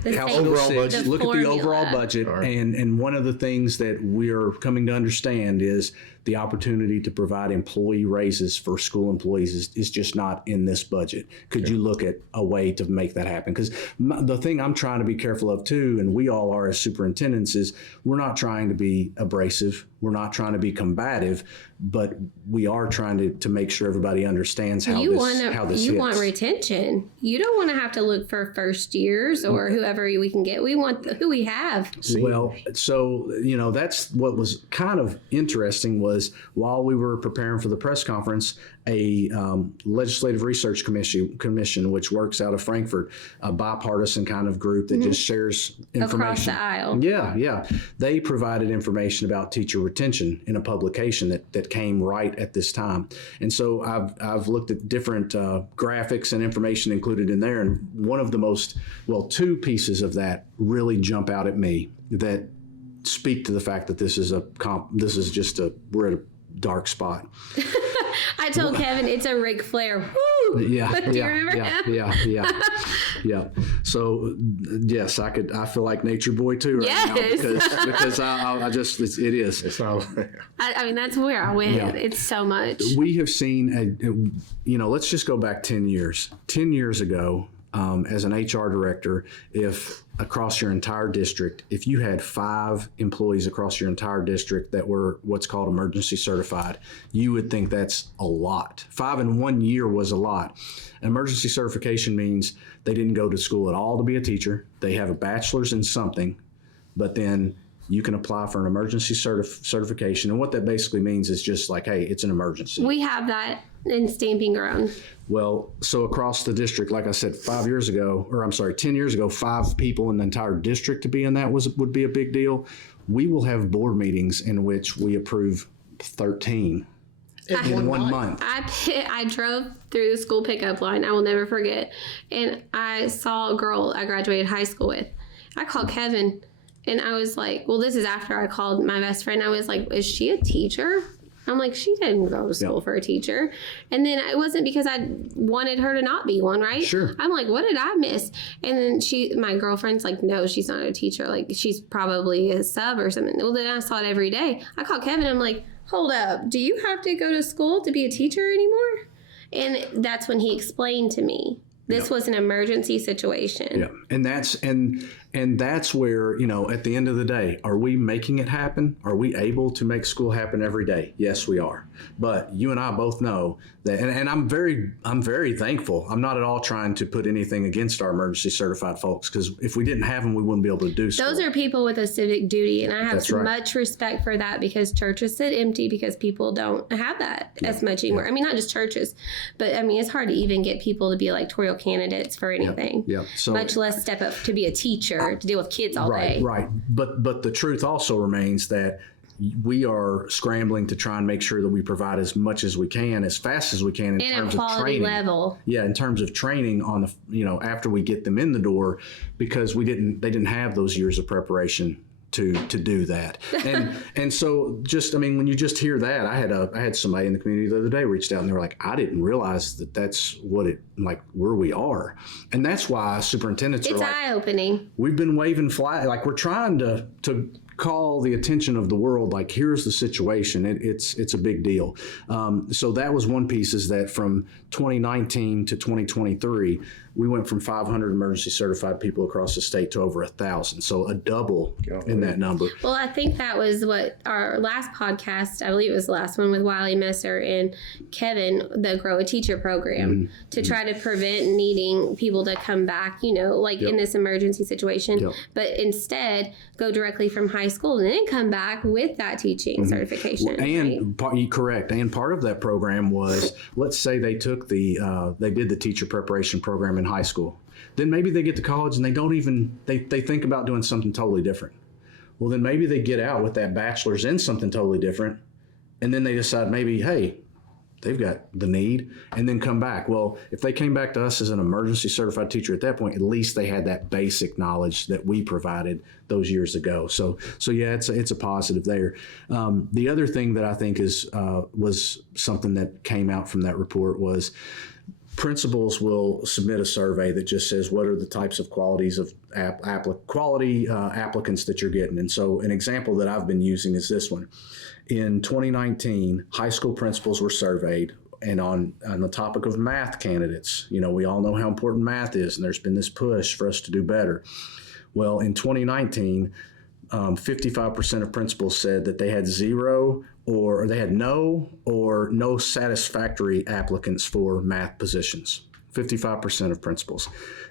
The how same- overall the budget, look at the formula. overall budget, and one of the things that we're coming to understand is the opportunity to provide employee raises for school employees is just not in this budget. Could you look at a way to make that happen? Because the thing I'm trying to be careful of too, and we all are as superintendents, is we're not trying to be abrasive. We're not trying to be combative, but we are trying to make sure everybody understands how this you hits. want retention. You don't want to have to look for first years or whoever we can get. We want who we have. Well, so, that's what was kind of interesting was while we were preparing for the press conference, a legislative research commission, which works out of Frankfort, a bipartisan kind of group that just shares information. Across the aisle. Yeah. They provided information about teacher retention in a publication that came right at this time. And so I've looked at different graphics and information included in there. And one of the two pieces of that really jump out at me that speak to the fact that we're at a dark spot. I told Kevin it's a Ric Flair. Woo! Yeah. Do you remember him? Yeah. So yes, I feel like Nature Boy too right now because it is. It's not. I mean, that's where I went. Yeah. It's so much. We have seen let's just go back 10 years. 10 years ago, as an HR director, if across your entire district, if you had 5 employees across your entire district that were what's called emergency certified, you would think that's a lot. 5 in 1 year was a lot. Emergency certification means they didn't go to school at all to be a teacher. They have a bachelor's in something, but then you can apply for an emergency certification. And what that basically means is just like, hey, it's an emergency. We have that in Stamping Ground. Well, so across the district, like I said, 10 years ago, 5 people in the entire district to be in that would be a big deal. We will have board meetings in which we approve 13 in 1 month. I drove through the school pickup line. I will never forget. And I saw a girl I graduated high school with. I called Kevin and I was like, well, this is after I called my best friend. I was like, is she a teacher? I'm like, she didn't go to school for a teacher. And then it wasn't because I wanted her to not be one, right? Sure. I'm like, what did I miss? And then my girlfriend's like, no, she's not a teacher. Like, she's probably a sub or something. Well, then I saw it every day. I called Kevin. I'm like, hold up. Do you have to go to school to be a teacher anymore? And that's when he explained to me. This was an emergency situation. Yeah. And that's where, at the end of the day, are we making it happen? Are we able to make school happen every day? Yes, we are. But you and I both know that, and I'm very thankful. I'm not at all trying to put anything against our emergency certified folks, because if we didn't have them, we wouldn't be able to do so. Those are people with a civic duty, and I have That's right. much respect for that, because churches sit empty because people don't have that as much anymore. I mean, not just churches, but I mean, it's hard to even get people to be electoral candidates for anything. Yeah. So much less step up to be a teacher to deal with kids all day. Right. But the truth also remains that we are scrambling to try and make sure that we provide as much as we can, as fast as we can in terms a quality of training. level. Yeah, in terms of training on the, after we get them in the door, because they didn't have those years of preparation to do that. And so just, I mean, when you just hear that, I had somebody in the community the other day reached out and they were like, I didn't realize that that's where we are. And that's why superintendents are like, It's eye-opening. we've been waving flag, like we're trying to call the attention of the world, like, here's the situation. It's a big deal. So that was one piece, is that from 2019 to 2023, we went from 500 emergency certified people across the state to over 1,000. So a double in that number. Well, I think that was what our last podcast, I believe it was the last one, with Wiley Messer and Kevin, the Grow a Teacher program, to try to prevent needing people to come back, in this emergency situation, but instead go directly from high school and then come back with that teaching certification. And correct. And part of that program was, let's say they took they did the teacher preparation program in high school. Then maybe they get to college and they think about doing something totally different. Well, then maybe they get out with that bachelor's in something totally different. And then they decide maybe, hey, they've got the need, and then come back. Well, if they came back to us as an emergency certified teacher at that point, at least they had that basic knowledge that we provided those years ago. So yeah, it's a positive there. The other thing that I think was something that came out from that report was principals will submit a survey that just says what are the types of qualities of applicants that you're getting. And so an example that I've been using is this one. In 2019, high school principals were surveyed, and on the topic of math candidates, we all know how important math is, and there's been this push for us to do better. Well, in 2019, 55% of principals said that they had no satisfactory applicants for math positions. 55% of principals.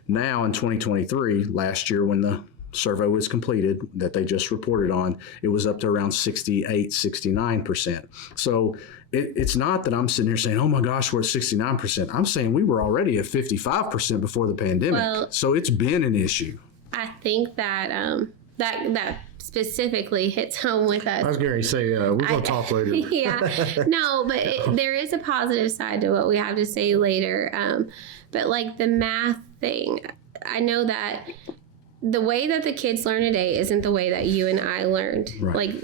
Now in 2023, last year when the survey was completed that they just reported on, it was up to around 68, 69%. So it's not that I'm sitting here saying, oh my gosh, we're at 69%. I'm saying we were already at 55% before the pandemic. So it's been an issue. I think that that specifically hits home with us. I was going to say, we're going to talk later. Yeah. No, but there is a positive side to what we have to say later. But like the math thing, I know that the way that the kids learn today isn't the way that you and I learned. Right. Like,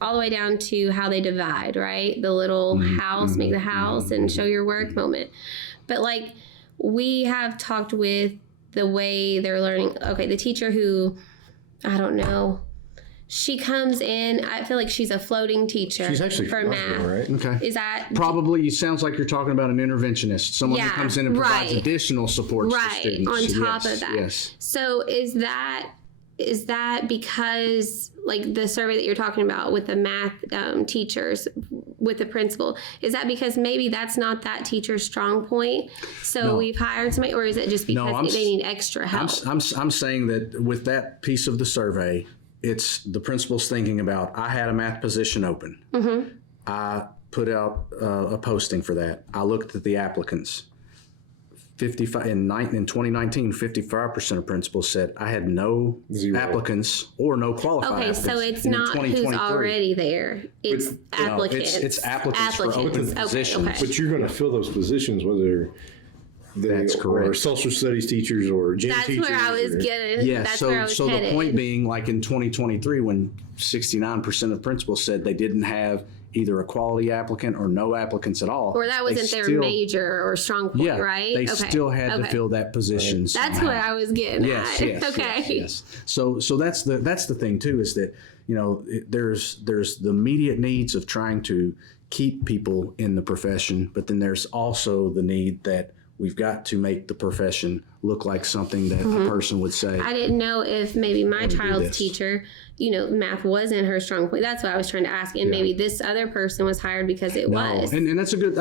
all the way down to how they divide, right? The little house, make the house and show your work moment. But like, we have talked with the way they're learning. Okay, the teacher who, I don't know, she comes in, I feel like she's a floating teacher. She's actually for math, right? Okay. Is that probably? It sounds like you're talking about an interventionist, someone who comes in and provides additional support to students. On top of that. Yes. So is that because like the survey that you're talking about with the math teachers with the principal, is that because maybe that's not that teacher's strong point, so we've hired somebody, or is it just because they need extra help? I'm saying that with that piece of the survey, it's the principal's thinking about, I had a math position open. I put out a posting for that. I looked at the applicants. In 2019, 55% of principals said I had no applicants or no qualified applicants. Okay, so it's not who's already there. It's applicants. It's applicants for open positions. Okay. But you're going to fill those positions, whether they are social studies teachers or gym teachers. That's where I was getting. Yeah, that's where I was so headed. the point being, like in 2023, when 69% of principals said they didn't have either a quality applicant or no applicants at all. Or that wasn't their major or strong point, right? They still had to fill that position. That's where I was getting at. Yes. So that's the thing too, is that, there's the immediate needs of trying to keep people in the profession, but then there's also the need that we've got to make the profession look like something that a person would say. I didn't know if maybe my child's teacher, math wasn't her strong point. That's what I was trying to ask. And maybe this other person was hired because it was. And that's a good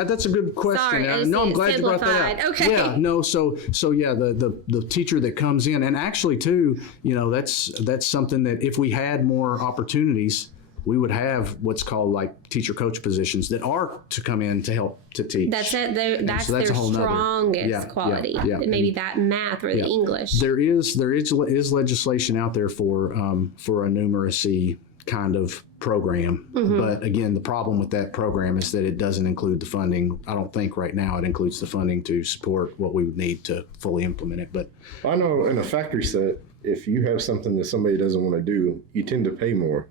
question. Sorry, I'm glad you brought that up. Okay. Yeah, no, so yeah, the teacher that comes in, and actually too, that's something that if we had more opportunities, we would have what's called like teacher coach positions that are to come in to help to teach. That's it. That's their strongest quality. Maybe that math or the English. There is legislation out there for a numeracy kind of program. But again, the problem with that program is that it doesn't include the funding. I don't think right now it includes the funding to support what we would need to fully implement it. But I know in a factory set, if you have something that somebody doesn't want to do, you tend to pay more.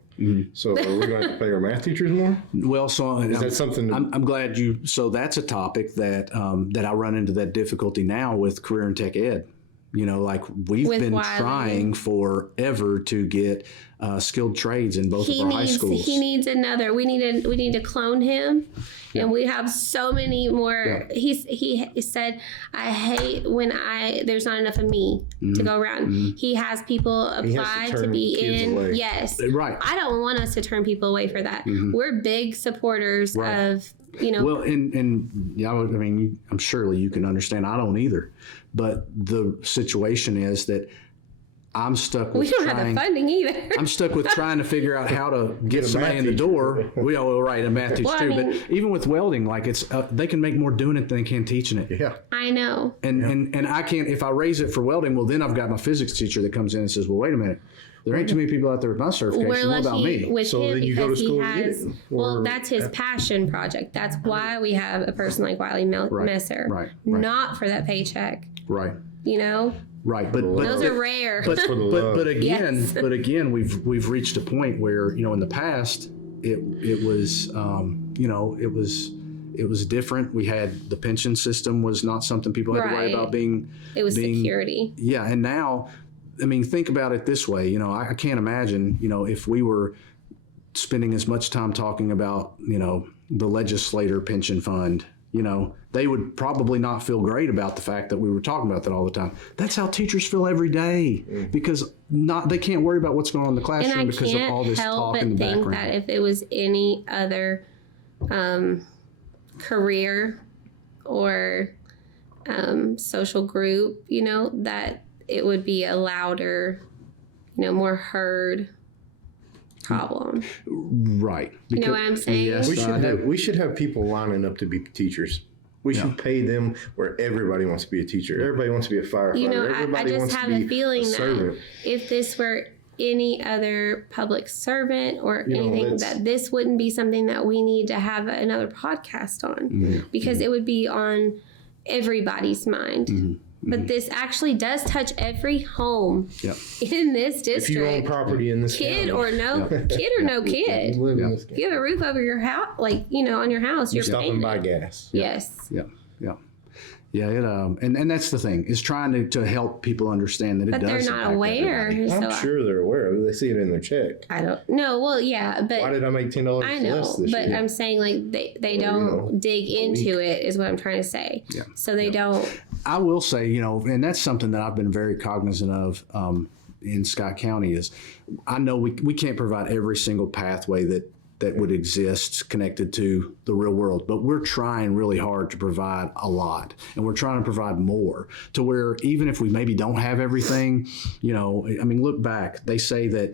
So are we going to have to pay our math teachers more? Well, so is that something? I'm glad you. So that's a topic that I run into that difficulty now with career and tech ed. Like we've been trying forever to get skilled trades in both of our high schools. He needs another. We need to clone him, and we have so many more. He said, I hate when there's not enough of me to go around. He has people apply to be in. Away. Yes, right. I don't want us to turn people away for that. We're big supporters of. Well, and I mean, I'm surely you can understand. I don't either, but the situation is that I'm stuck with we don't have the funding either. I'm stuck with trying to figure out how to get somebody in the door. We all right, a math teacher too, but even with welding, like it's they can make more doing it than they can teaching it. Yeah, I know. And I can't, if I raise it for welding, well then I've got my physics teacher that comes in and says, well, wait a minute. There ain't too many people out there with my certification. What about me? With so him then you go to school he has, that's his passion project. That's why we have a person like Wiley Messer. Right. Not for that paycheck. Right. Right, but those are rare. But again, we've reached a point where in the past it was it was different. We had the pension system was not something people had to worry about being. It was security. Yeah, and now, I mean, think about it this way. You know, I can't imagine, you know, if we were spending as much time talking about, you know, the legislator pension fund, you know, they would probably not feel great about the fact that we were talking about that all the time. That's how teachers feel every day because they can't worry about what's going on in the classroom because of all this talk in the background. And I can't help but think that if it was any other career or social group, you know, that it would be a louder, you know, more heard problem. Right. You know what I'm saying? Yes, we should have people lining up to be teachers. We should pay them where everybody wants to be a teacher. Everybody wants to be a firefighter. You know, Everybody I just wants have to be a feeling that servant. if this were any other public servant or anything, that this wouldn't be something that we need to have another podcast on because it would be on everybody's mind. But this actually does touch every home in this district. If you own property in this kid county. or no kid, You live in this if you have a roof over your house, like, you know, on your house, you're stop paying and buy it. gas. Yeah. And that's the thing is trying to help people understand that it But does. they're not impact aware. everybody. I'm sure they're aware. They see it in their check. I don't know. Well, yeah, but Why did I make $10 I know, less this but year? I'm saying like they don't dig into it is what I'm trying to say. Yeah. So they don't. I will say, you know, and that's something that I've been very cognizant of in Scott County is I know we can't provide every single pathway that would exist connected to the real world, but we're trying really hard to provide a lot, and we're trying to provide more to where even if we maybe don't have everything, you know, I mean, look back, they say that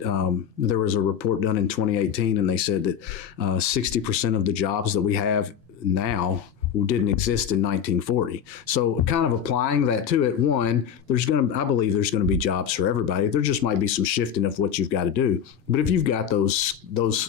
there was a report done in 2018 and they said that 60% of the jobs that we have now didn't exist in 1940. So kind of applying that to it, one, I believe there's going to be jobs for everybody. There just might be some shifting of what you've got to do. But if you've got those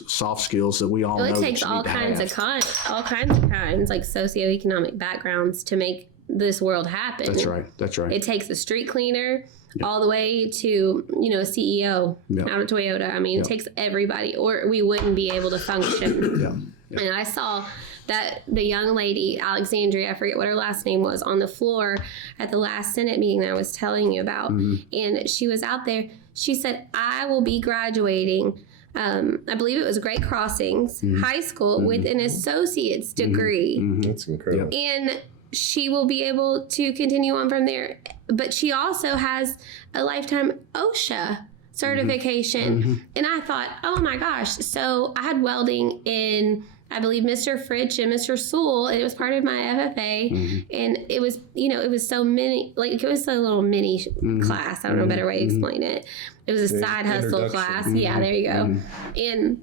soft skills that we all know, It takes that you all need to kinds have. of kinds, like socioeconomic backgrounds to make this world happen. That's right. It takes a street cleaner all the way to, you know, a CEO out of Toyota. I mean, it takes everybody, or we wouldn't be able to function. And I saw that the young lady, Alexandria, I forget what her last name was, on the floor at the last Senate meeting that I was telling you about. And she was out there. She said, I will be graduating, I believe it was Great Crossings High School with an associate's degree. That's incredible. And she will be able to continue on from there. But she also has a lifetime OSHA certification. And I thought, oh my gosh. So I had welding in, I believe, Mr. Fritsch and Mr. Sewell. It was part of my FFA. And it was, you know, it was so many, like it was a little mini class. I don't know a better way to explain it. It was a side hustle class. Yeah, there you go. And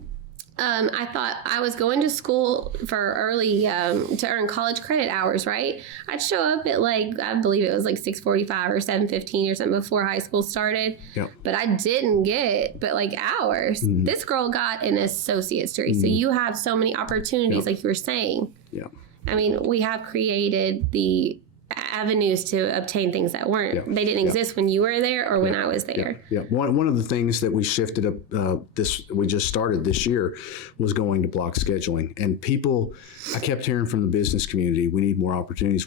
I thought I was going to school for early to earn college credit hours, right? I'd show up at like, I believe it was like 6:45 or 7:15 or something before high school started. But I didn't get like hours. This girl got an associate's degree. So you have so many opportunities, like you were saying. I mean, we have created the avenues to obtain things that weren't. They didn't exist when you were there or when I was there. One of the things that we shifted up we just started this year was going to block scheduling. And people, I kept hearing from the business community, we need more opportunities.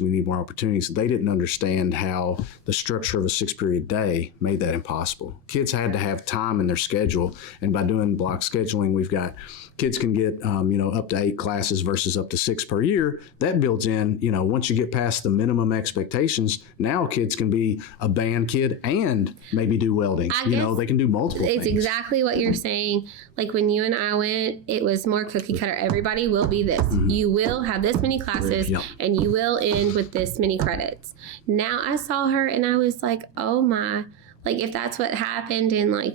They didn't understand how the structure of a 6-period day made that impossible. Kids had to have time in their schedule. And by doing block scheduling, we've got kids can get, up to 8 classes versus up to 6 per year. That builds in, once you get past the minimum expectations, now kids can be a band kid and maybe do welding. They can do multiple things. It's exactly what you're saying. Like when you and I went, it was more cookie cutter. Everybody will be this. You will have this many classes and you will end with this many credits. Now I saw her and I was like, oh my, like if that's what happened in I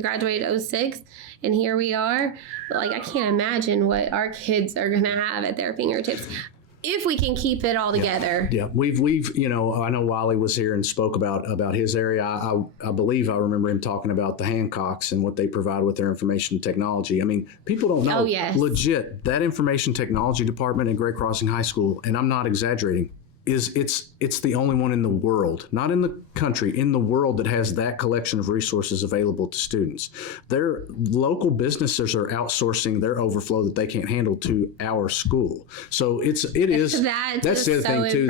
graduated 06 and here we are, like I can't imagine what our kids are going to have at their fingertips if we can keep it all together. We've I know Wiley was here and spoke about his area. I believe I remember him talking about the Hancocks and what they provide with their information technology. I mean, people don't know. Oh, yes. Legit, that information technology department at Great Crossing High School, and I'm not exaggerating, is it's the only one in the world, not in the country, in the world that has that collection of resources available to students. Their local businesses are outsourcing their overflow that they can't handle to our school. So that's the other thing too.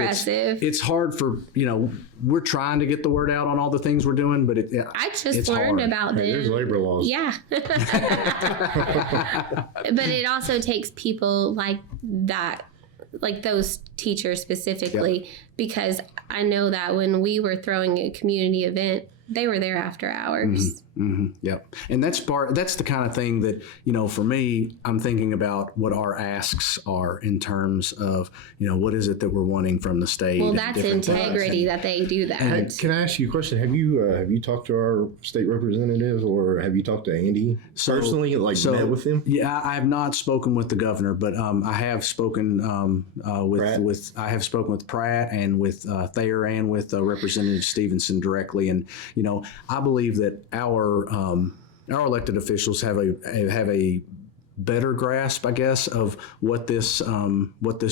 It's hard for, we're trying to get the word out on all the things we're doing, but I just learned about them. There's labor laws. Yeah. But it also takes people like that, like those teachers specifically, because I know that when we were throwing a community event, they were there after hours. Yep. And that's the kind of thing that, for me, I'm thinking about what our asks are in terms of, what is it that we're wanting from the state. Well, that's integrity that they do that. Can I ask you a question? Have you talked to our state representatives, or have you talked to Andy personally, met with him? Yeah, I have not spoken with the governor, but I have spoken with Pratt and with Thayer and with Representative Stevenson directly. And, I believe that our elected officials have a better grasp, I guess, of what this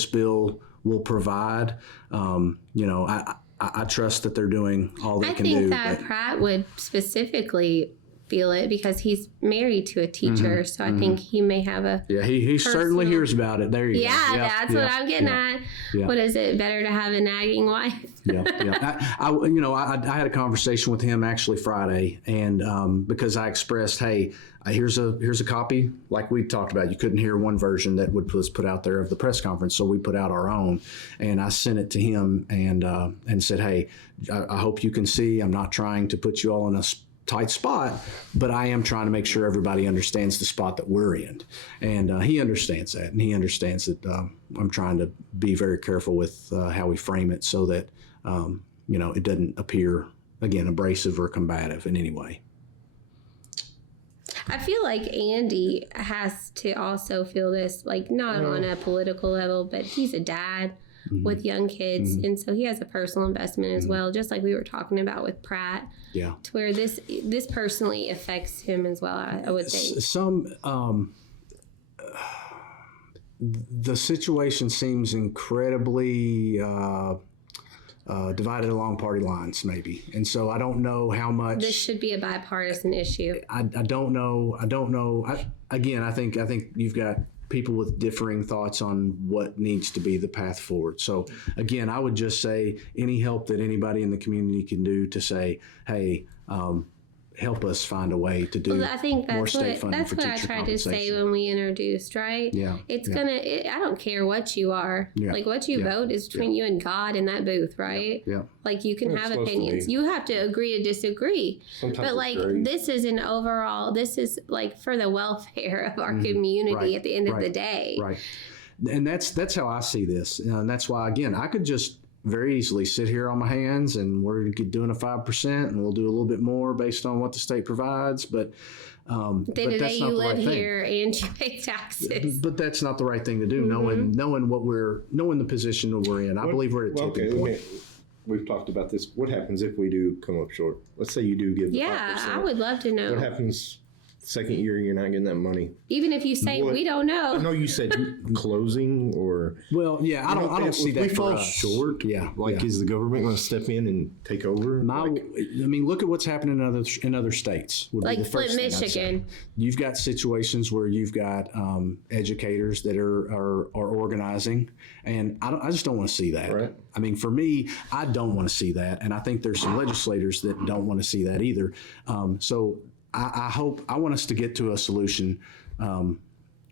bill will provide. I trust that they're doing all they can do. I think that Pratt would specifically feel it because he's married to a teacher, so I think he may have a he certainly hears about it. There you go. Yeah, that's what I'm getting at. Yeah. What is it? Better to have a nagging wife? I had a conversation with him actually Friday, and because I expressed, hey, here's a copy like we talked about. You couldn't hear one version that was put out there of the press conference, so we put out our own, and I sent it to him and said, hey, I hope you can see I'm not trying to put you all in a tight spot, but I am trying to make sure everybody understands the spot that we're in. And he understands that, and he understands that I'm trying to be very careful with how we frame it so that, it doesn't appear, again, abrasive or combative in any way. I feel like Andy has to also feel this, like not on a political level, but he's a dad with young kids, and so he has a personal investment as well, just like we were talking about with Pratt. Yeah, to where this personally affects him as well. I would think the situation seems incredibly divided along party lines, maybe, and so I don't know how much this should be a bipartisan issue. I don't know. I think you've got people with differing thoughts on what needs to be the path forward. So again, I would just say any help that anybody in the community can do to say, hey, help us find a way to do more state funding for teacher compensation. That's what I tried to say when we introduced, right? Yeah. I don't care what you are. Yeah. Like what you vote is between you and God in that booth, right? Yeah. Like you can have opinions. You have to agree to disagree. Sometimes this is like for the welfare of our community at the end of the day. Right. And that's how I see this. And that's why, again, I could just very easily sit here on my hands and we're doing a 5% and we'll do a little bit more based on what the state provides. But day you live here and you pay taxes. But that's not the right thing to do. Knowing the position that we're in. I believe we're at a tipping point. We've talked about this. What happens if we do come up short? Let's say you do give the 5%. I would love to know. What happens second year you're not getting that money? Even if you say we don't know. I know you said closing or. Well, yeah, I don't see that. We fall short. Yeah, is the government going to step in and take over? Look at what's happening in other states. Like Flint, Michigan. You've got situations where you've got educators that are organizing, and I just don't want to see that. Right. I mean, for me, I don't want to see that, and I think there's some legislators that don't want to see that either. So. I want us to get to a solution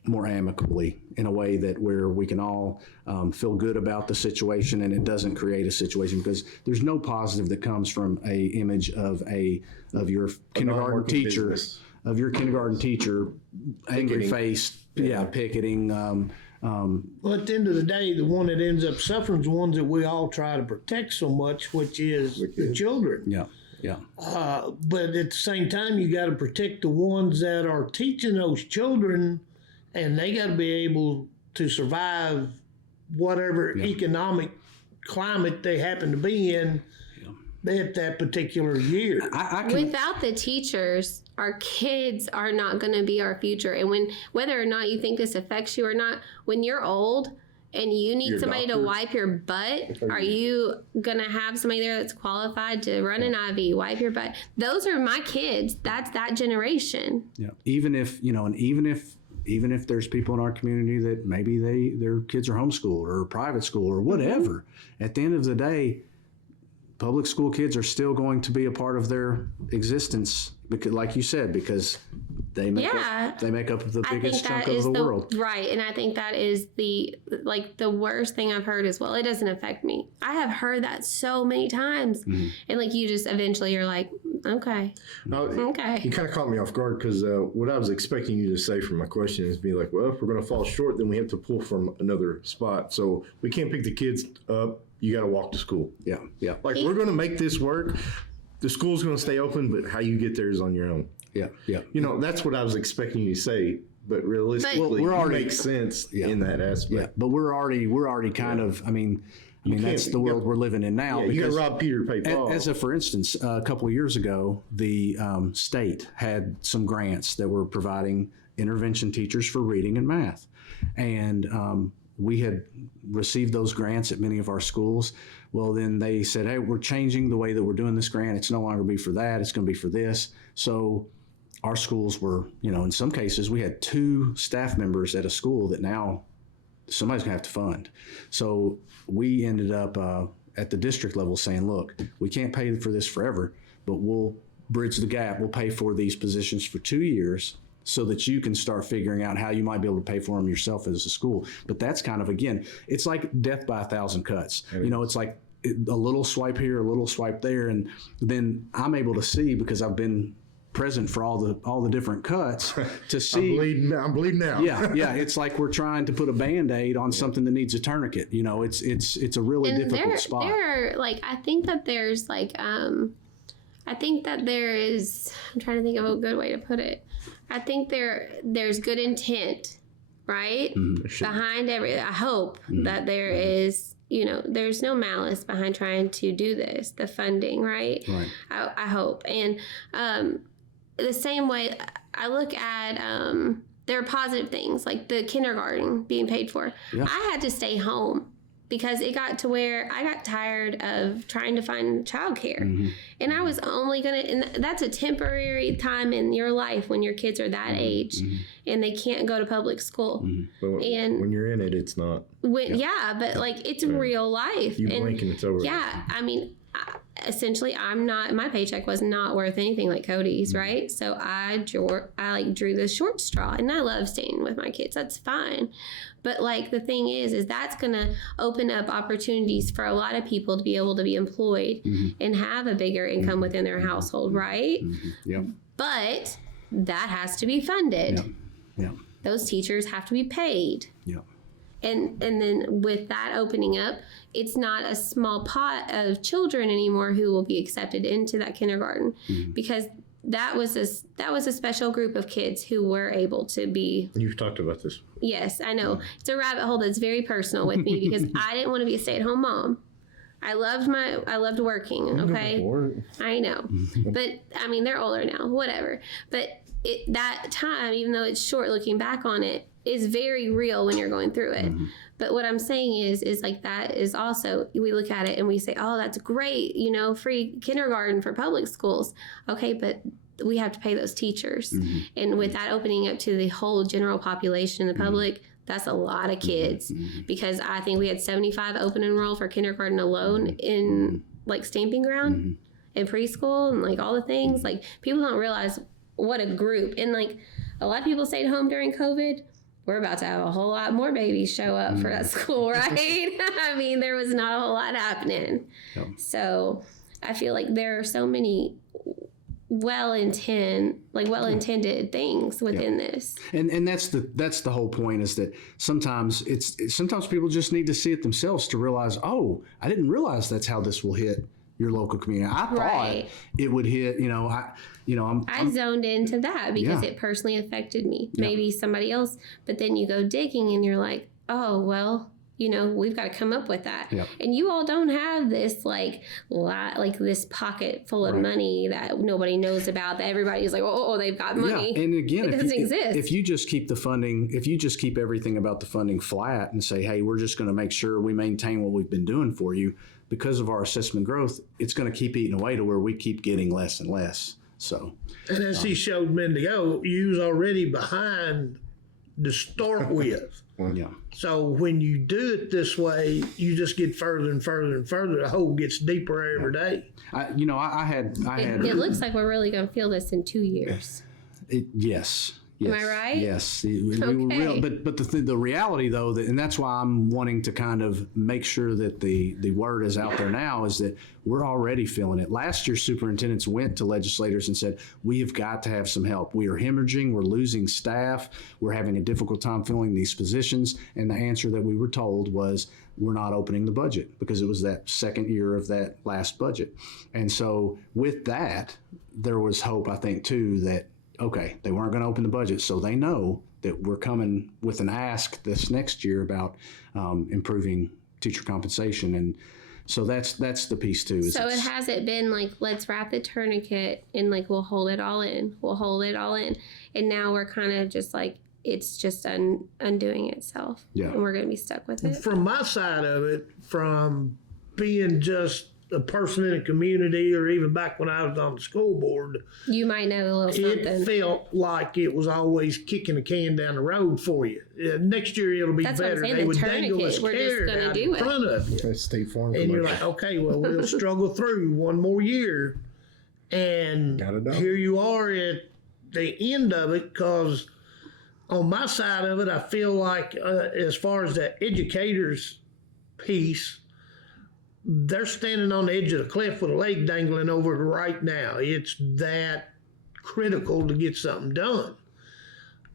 more amicably in a way that where we can all feel good about the situation and it doesn't create a situation, because there's no positive that comes from a image of your kindergarten teacher angry faced picketing. Well, at the end of the day, the one that ends up suffering is the ones that we all try to protect so much, which is the children. Yeah. Yeah. But at the same time, you got to protect the ones that are teaching those children, and they got to be able to survive whatever economic climate they happen to be in at that particular year. Without the teachers, our kids are not going to be our future. And whether or not you think this affects you or not, when you're old, and you need Your somebody to doctor? wipe your butt, are you going to have somebody there that's qualified to run an IV, wipe your butt? Those are my kids. That's that generation. Yeah. Even if, and even if there's people in our community that maybe their kids are homeschooled or private school or whatever, at the end of the day, public school kids are still going to be a part of their existence, because, like you said, because they make up the biggest chunk of the world. Right, and I think that is the worst thing I've heard as well. It doesn't affect me. I have heard that so many times, and you just eventually you're like, okay, okay. You kind of caught me off guard, because what I was expecting you to say from my question is be like, well, if we're going to fall short, then we have to pull from another spot. So we can't pick the kids up. You got to walk to school. Yeah. We're going to make this work. The school's going to stay open, but how you get there is on your own. Yeah. That's what I was expecting you to say, but realistically, it makes sense in that aspect. Yeah, but we're already kind of. I mean, that's the world we're living in now. Yeah, you got to rob Peter to pay Paul. As a for instance, a couple of years ago, the state had some grants that were providing intervention teachers for reading and math, and we had received those grants at many of our schools. Well, then they said, hey, we're changing the way that we're doing this grant. It's no longer be for that. It's going to be for this. So our schools were, in some cases, we had 2 staff members at a school that now somebody's going to have to fund. So we ended up at the district level saying, look, we can't pay for this forever, but we'll bridge the gap. We'll pay for these positions for 2 years, so that you can start figuring out how you might be able to pay for them yourself as a school. But that's kind of, again, it's like death by 1,000 cuts. It's like a little swipe here, a little swipe there, and then I'm able to see, because I've been present for all the different cuts, to see. I'm bleeding now. Yeah. It's like we're trying to put a Band-Aid on something that needs a tourniquet. It's a really difficult spot. I think that there's I'm trying to think of a good way to put it. I think there's good intent, right? Behind I hope that there is, there's no malice behind trying to do this, the funding, right? I hope. And the same way I look at, there are positive things, like the kindergarten being paid for. Yeah. I had to stay home because it got to where I got tired of trying to find childcare. And I was only and that's a temporary time in your life when your kids are that age and they can't go to public school. But when you're in it, it's not. But it's real life. You blink and it's over. Yeah, I mean, essentially, my paycheck was not worth anything like Cody's, right? So I drew the short straw, and I love staying with my kids. That's fine. But the thing is that's going to open up opportunities for a lot of people to be able to be employed and have a bigger income within their household, right? Yeah. But that has to be funded. Yeah. Those teachers have to be paid. Yeah. And then with that opening up, it's not a small pot of children anymore who will be accepted into that kindergarten, because that was a special group of kids who were able to be. You've talked about this. Yes, I know. It's a rabbit hole that's very personal with me, because I didn't want to be a stay-at-home mom. I loved working. Okay, I know, but I mean they're older now. Whatever, but that time, even though it's short, looking back on it, is very real when you're going through it. But what I'm saying is that is also, we look at it and we say, oh, that's great, free kindergarten for public schools. Okay, but we have to pay those teachers. And with that opening up to the whole general population in the public, that's a lot of kids, because I think we had 75 open enroll for kindergarten alone in stamping ground and preschool and all the things. People don't realize what a group. And a lot of people stayed home during COVID. We're about to have a whole lot more babies show up for that school, right? I mean, there was not a whole lot happening. No. So I feel like there are so many well-intended things within this. And that's the whole point, is that sometimes people just need to see it themselves to realize, oh, I didn't realize that's how this will hit your local community. I thought it would hit, I zoned into that because it personally affected me. Maybe somebody else, but then you go digging and you're like, oh, well, we've got to come up with that. Yep. And you all don't have this this pocket full of money that nobody knows about, that everybody's like, oh, they've got money. Yeah. And again, it doesn't exist. If you just keep the funding, if you just keep everything about the funding flat and say, hey, we're just going to make sure we maintain what we've been doing for you, because of our assessment growth, it's going to keep eating away to where we keep getting less and less. So, and as he showed men to go, you was already behind to start with. Yeah. So when you do it this way, you just get further and further and further. The hole gets deeper every day. I had. It looks like we're really going to feel this in 2 years. Yes. Am I right? Yes. We Okay. were real, but the reality, though, and that's why I'm wanting to kind of make sure that the word is out there now, is that we're already feeling it. Last year, superintendents went to legislators and said, we have got to have some help. We are hemorrhaging. We're losing staff. We're having a difficult time filling these positions. And the answer that we were told was, we're not opening the budget, because it was that second year of that last budget. And so with that, there was hope, I think, too, that okay, they weren't going to open the budget, so they know that we're coming with an ask this next year about improving teacher compensation, and so that's the piece too. So it hasn't been like, let's wrap the tourniquet and we'll hold it all in, and now we're kind of just like, it's just undoing itself, and we're going to be stuck with it. From my side of it, from being just a person in a community, or even back when I was on the school board, you might know a little something. It felt like it was always kicking the can down the road for you. Next year it'll be That's better. What I'm saying, they would tourniquet, dangle a carrot out in front of you. State Farm and you're like, okay, well, we'll struggle through one more year. And here you are at the end of it, because on my side of it, I feel like as far as the educators piece, they're standing on the edge of the cliff with a leg dangling over it right now. It's that critical to get something done.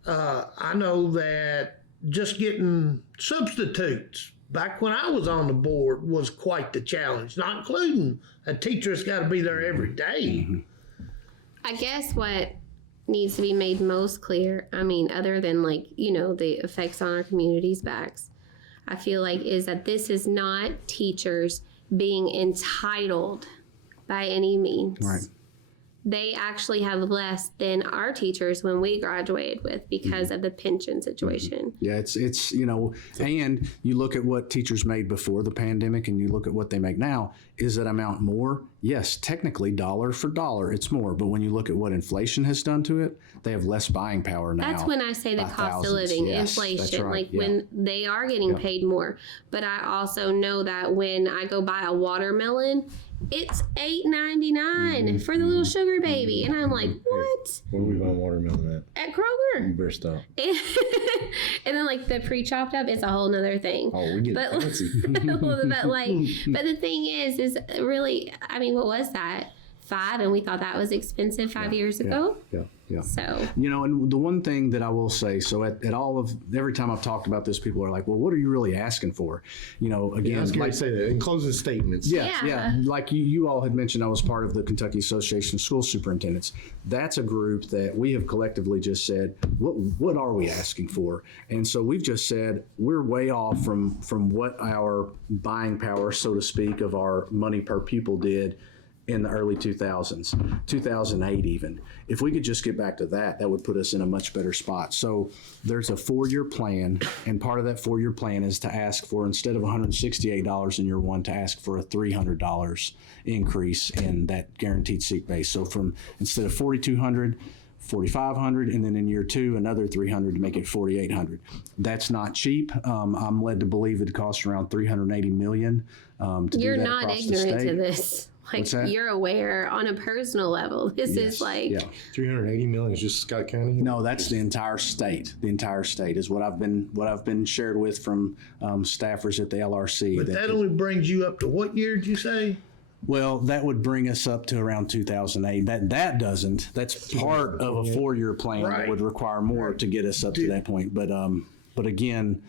I know that just getting substitutes back when I was on the board was quite the challenge, not including a teacher that's got to be there every day. Mm-hmm. I guess what needs to be made most clear, other than the effects on our community's backs, I feel like is that this is not teachers being entitled by any means. Right. They actually have less than our teachers when we graduated with, because of the pension situation. Yeah, it's and you look at what teachers made before the pandemic and you look at what they make now. Is that amount more? Yes, technically dollar for dollar, it's more. But when you look at what inflation has done to it, they have less buying power now. That's when I say the cost of living, inflation, that's right. When they are getting paid more. But I also know that when I go buy a watermelon, it's $8.99 for the little sugar baby. And I'm like, what? Where are we buying watermelon at Kroger. You better stop. And then the pre-chopped up, it's a whole nother thing. Oh, we get fancy. But the thing is really, what was that? $5, and we thought that was expensive 5 years ago. Yeah. So, and the one thing that I will say, so at every time I've talked about this, people are like, well, what are you really asking for? Again, I was going to say that in closing statements. Yeah. Like you all had mentioned, I was part of the Kentucky Association of School Superintendents. That's a group that we have collectively just said, what are we asking for? And so we've just said, we're way off from what our buying power, so to speak, of our money per pupil did in the early 2000s, 2008 even. If we could just get back to that, that would put us in a much better spot. So there's a 4-year plan, and part of that 4-year plan is to ask for, instead of $168 in year one, to ask for a $300 increase in that guaranteed seat base. So from, instead of $4,200, $4,500, and then in year two, another $300 to make it $4,800. That's not cheap. I'm led to believe it costs around $380 million to You're do that not across the ignorant state. to this. You're aware on a personal level. This is $380 million is just Scott County. No, that's the entire state. The entire state is what I've been shared with from staffers at the LRC. But that only brings you up to what year did you say? Well, that would bring us up to around 2008. That doesn't. That's part of a 4-year plan that would require more to get us up to that point. But again,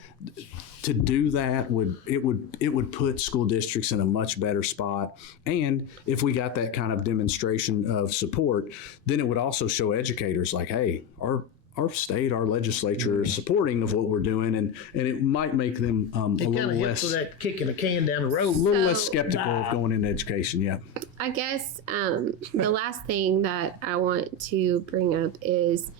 to do that would put school districts in a much better spot. And if we got that kind of demonstration of support, then it would also show educators like, hey, our state, our legislature is supporting of what we're doing, and it might make them a It little kind of helps less, with that kicking a can down the road. a little less So- skeptical of going into education. Yeah. I guess the last thing that I want to bring up is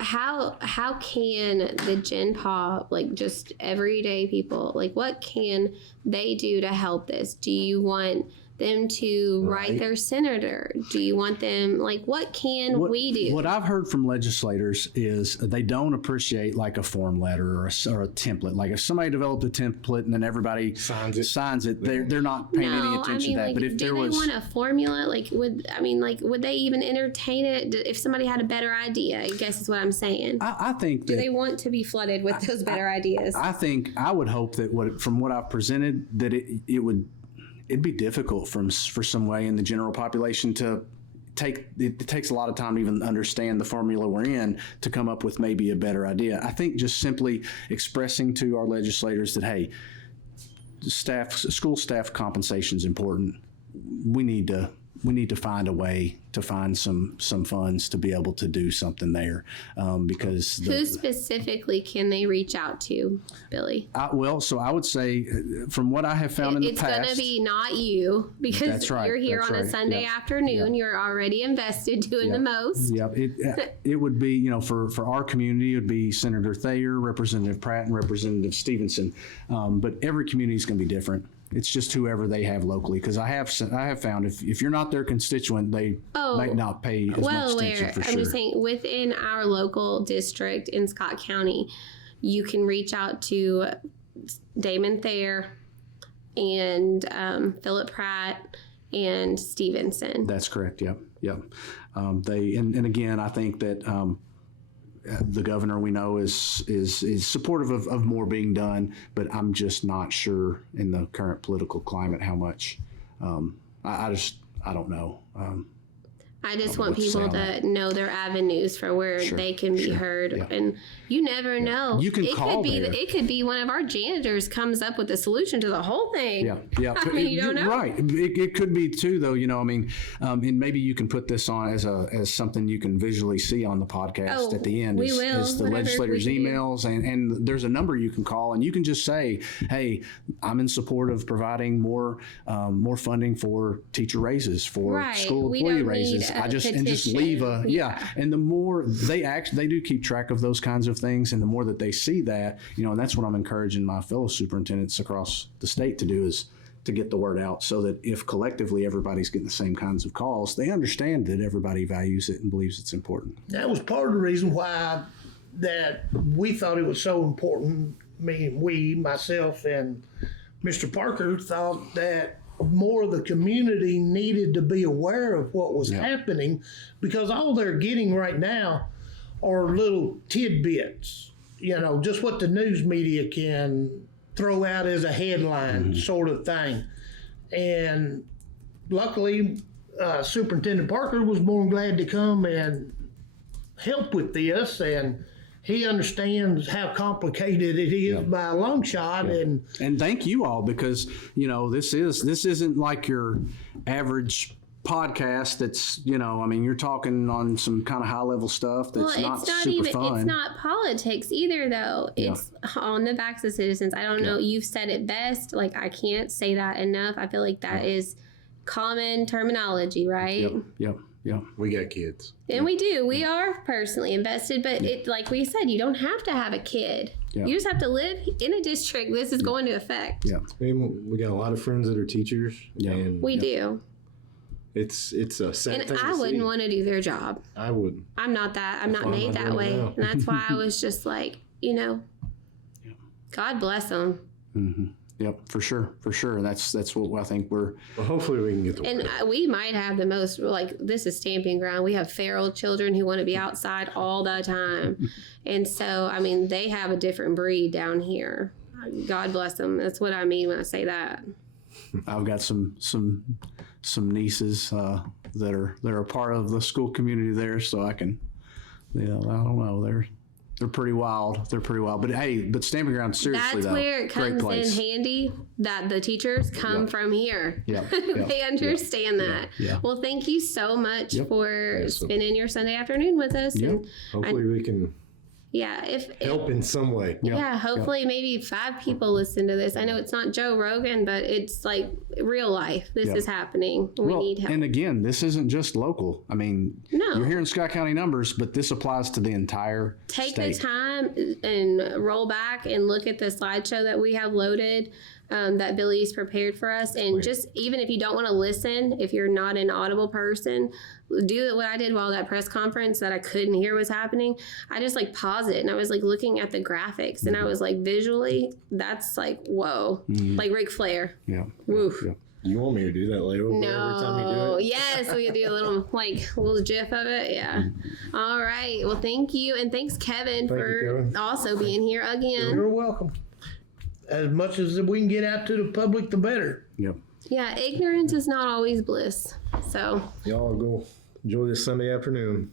how can the Gen Pop, like just everyday people, like what can they do to help this? Do you want them to write their senator? Do you want them, like, what can we do? What I've heard from legislators is they don't appreciate like a form letter or a template. Like if somebody developed a template and then everybody signs it, they're not paying any attention to that. Like, But if do there they was want a formula? Like, would they even entertain it if somebody had a better idea? I guess is what I'm saying. I think Do that they want to be flooded with those better ideas? I would hope that from what I've presented, that it'd be difficult for some way in the general population to take. It takes a lot of time to even understand the formula we're in to come up with maybe a better idea. I think just simply expressing to our legislators that, hey, school staff compensation is important. We need to find a way to find some funds to be able to do something there, because Who specifically can they reach out to, Billy? so I would say, from what I have found in the It's past, going to be not you, because That's right, you're here that's on a right, Sunday yeah, afternoon. You're already invested doing the most. yeah, it would be, for our community, it would be Senator Thayer, Representative Pratt, and Representative Stevenson. But every community is going to be different. It's just whoever they have locally, because I have found if you're not their constituent, they might not pay as much attention for sure. I'm just saying, within our local district in Scott County, you can reach out to Damon Thayer and Phillip Pratt and Stevenson. That's correct. Yep. And again, I think that the governor, we know, is supportive of more being done, but I'm just not sure in the current political climate how much. I don't know. I just want people to know their avenues for where they can be heard, and you never know. You can call there. It could be one of our janitors comes up with a solution to the whole thing. Yeah. I mean, you don't know. Right. It could be too, though. And maybe you can put this on as something you can visually see on the podcast at the end. We will. Is the legislators' emails, and there's a number you can call, and you can just say, "Hey, I'm in support of providing more funding for teacher raises, for school employee raises." Just leave and the more they do keep track of those kinds of things, and the more that they see that, and that's what I'm encouraging my fellow superintendents across the state to do, is to get the word out, so that if collectively everybody's getting the same kinds of calls, they understand that everybody values it and believes it's important. That was part of the reason why that we thought it was so important. Myself and Mr. Parker thought that more of the community needed to be aware of what was happening, because all they're getting right now are little tidbits, just what the news media can throw out as a headline sort of thing. And luckily, Superintendent Parker was more than glad to come and help with this, and he understands how complicated it is by a long shot. And thank you all, because this isn't like your average podcast that's you're talking on some kind of high level stuff that's not super fun. It's not politics either, though. It's on the backs of citizens. I don't know, you've said it best, like I can't say that enough. I feel like that is common terminology, right? Yep. We got kids. And we do. We are personally invested, but it, like we said, you don't have to have a kid. You just have to live in a district this is going to affect. And we got a lot of friends that are teachers. And we do. It's a sad thing. And I wouldn't want to do their job. I wouldn't. I'm not made that way. And that's why I was just like, God bless them. Mm-hmm. Yep, for sure. And that's what I think we're. Well, hopefully we can get the. And we might have the most, like, this is stamping ground. We have feral children who want to be outside all the time, and so they have a different breed down here. God bless them. That's what I mean when I say that. I've got some nieces that are part of the school community there, so I can. I don't know. They're pretty wild. But hey, Stamping Ground, seriously, That's where it great comes place. in handy that the teachers come from here. Yep. They understand that. Yeah. Well, thank you so much for so- spending your Sunday afternoon with us. Yep. And Hopefully we can if help in some way. hopefully maybe 5 people listen to this. I know it's not Joe Rogan, but it's like real life. This is happening. We need help. And again, this isn't just local. I mean, No. you're hearing Scott County numbers, but this applies to the entire Take state. the time and roll back and look at the slideshow that we have loaded that Billy's prepared for us. And just even if you don't want to listen, if you're not an audible person, do what I did while that press conference that I couldn't hear was happening. I just like pause it and I was like looking at the graphics and I was like visually, that's like, whoa, like Ric Flair. Yeah. Woof. Yeah. You want me to do that later every time you do No. it? Yes, we could do a little gif of it. Yeah. All right. Well, thank you. And thanks, Kevin, for Kevin. also being here again. You're welcome. As much as we can get out to the public, the better. Yep. Yeah, ignorance is not always bliss. So, Y'all go enjoy this Sunday afternoon.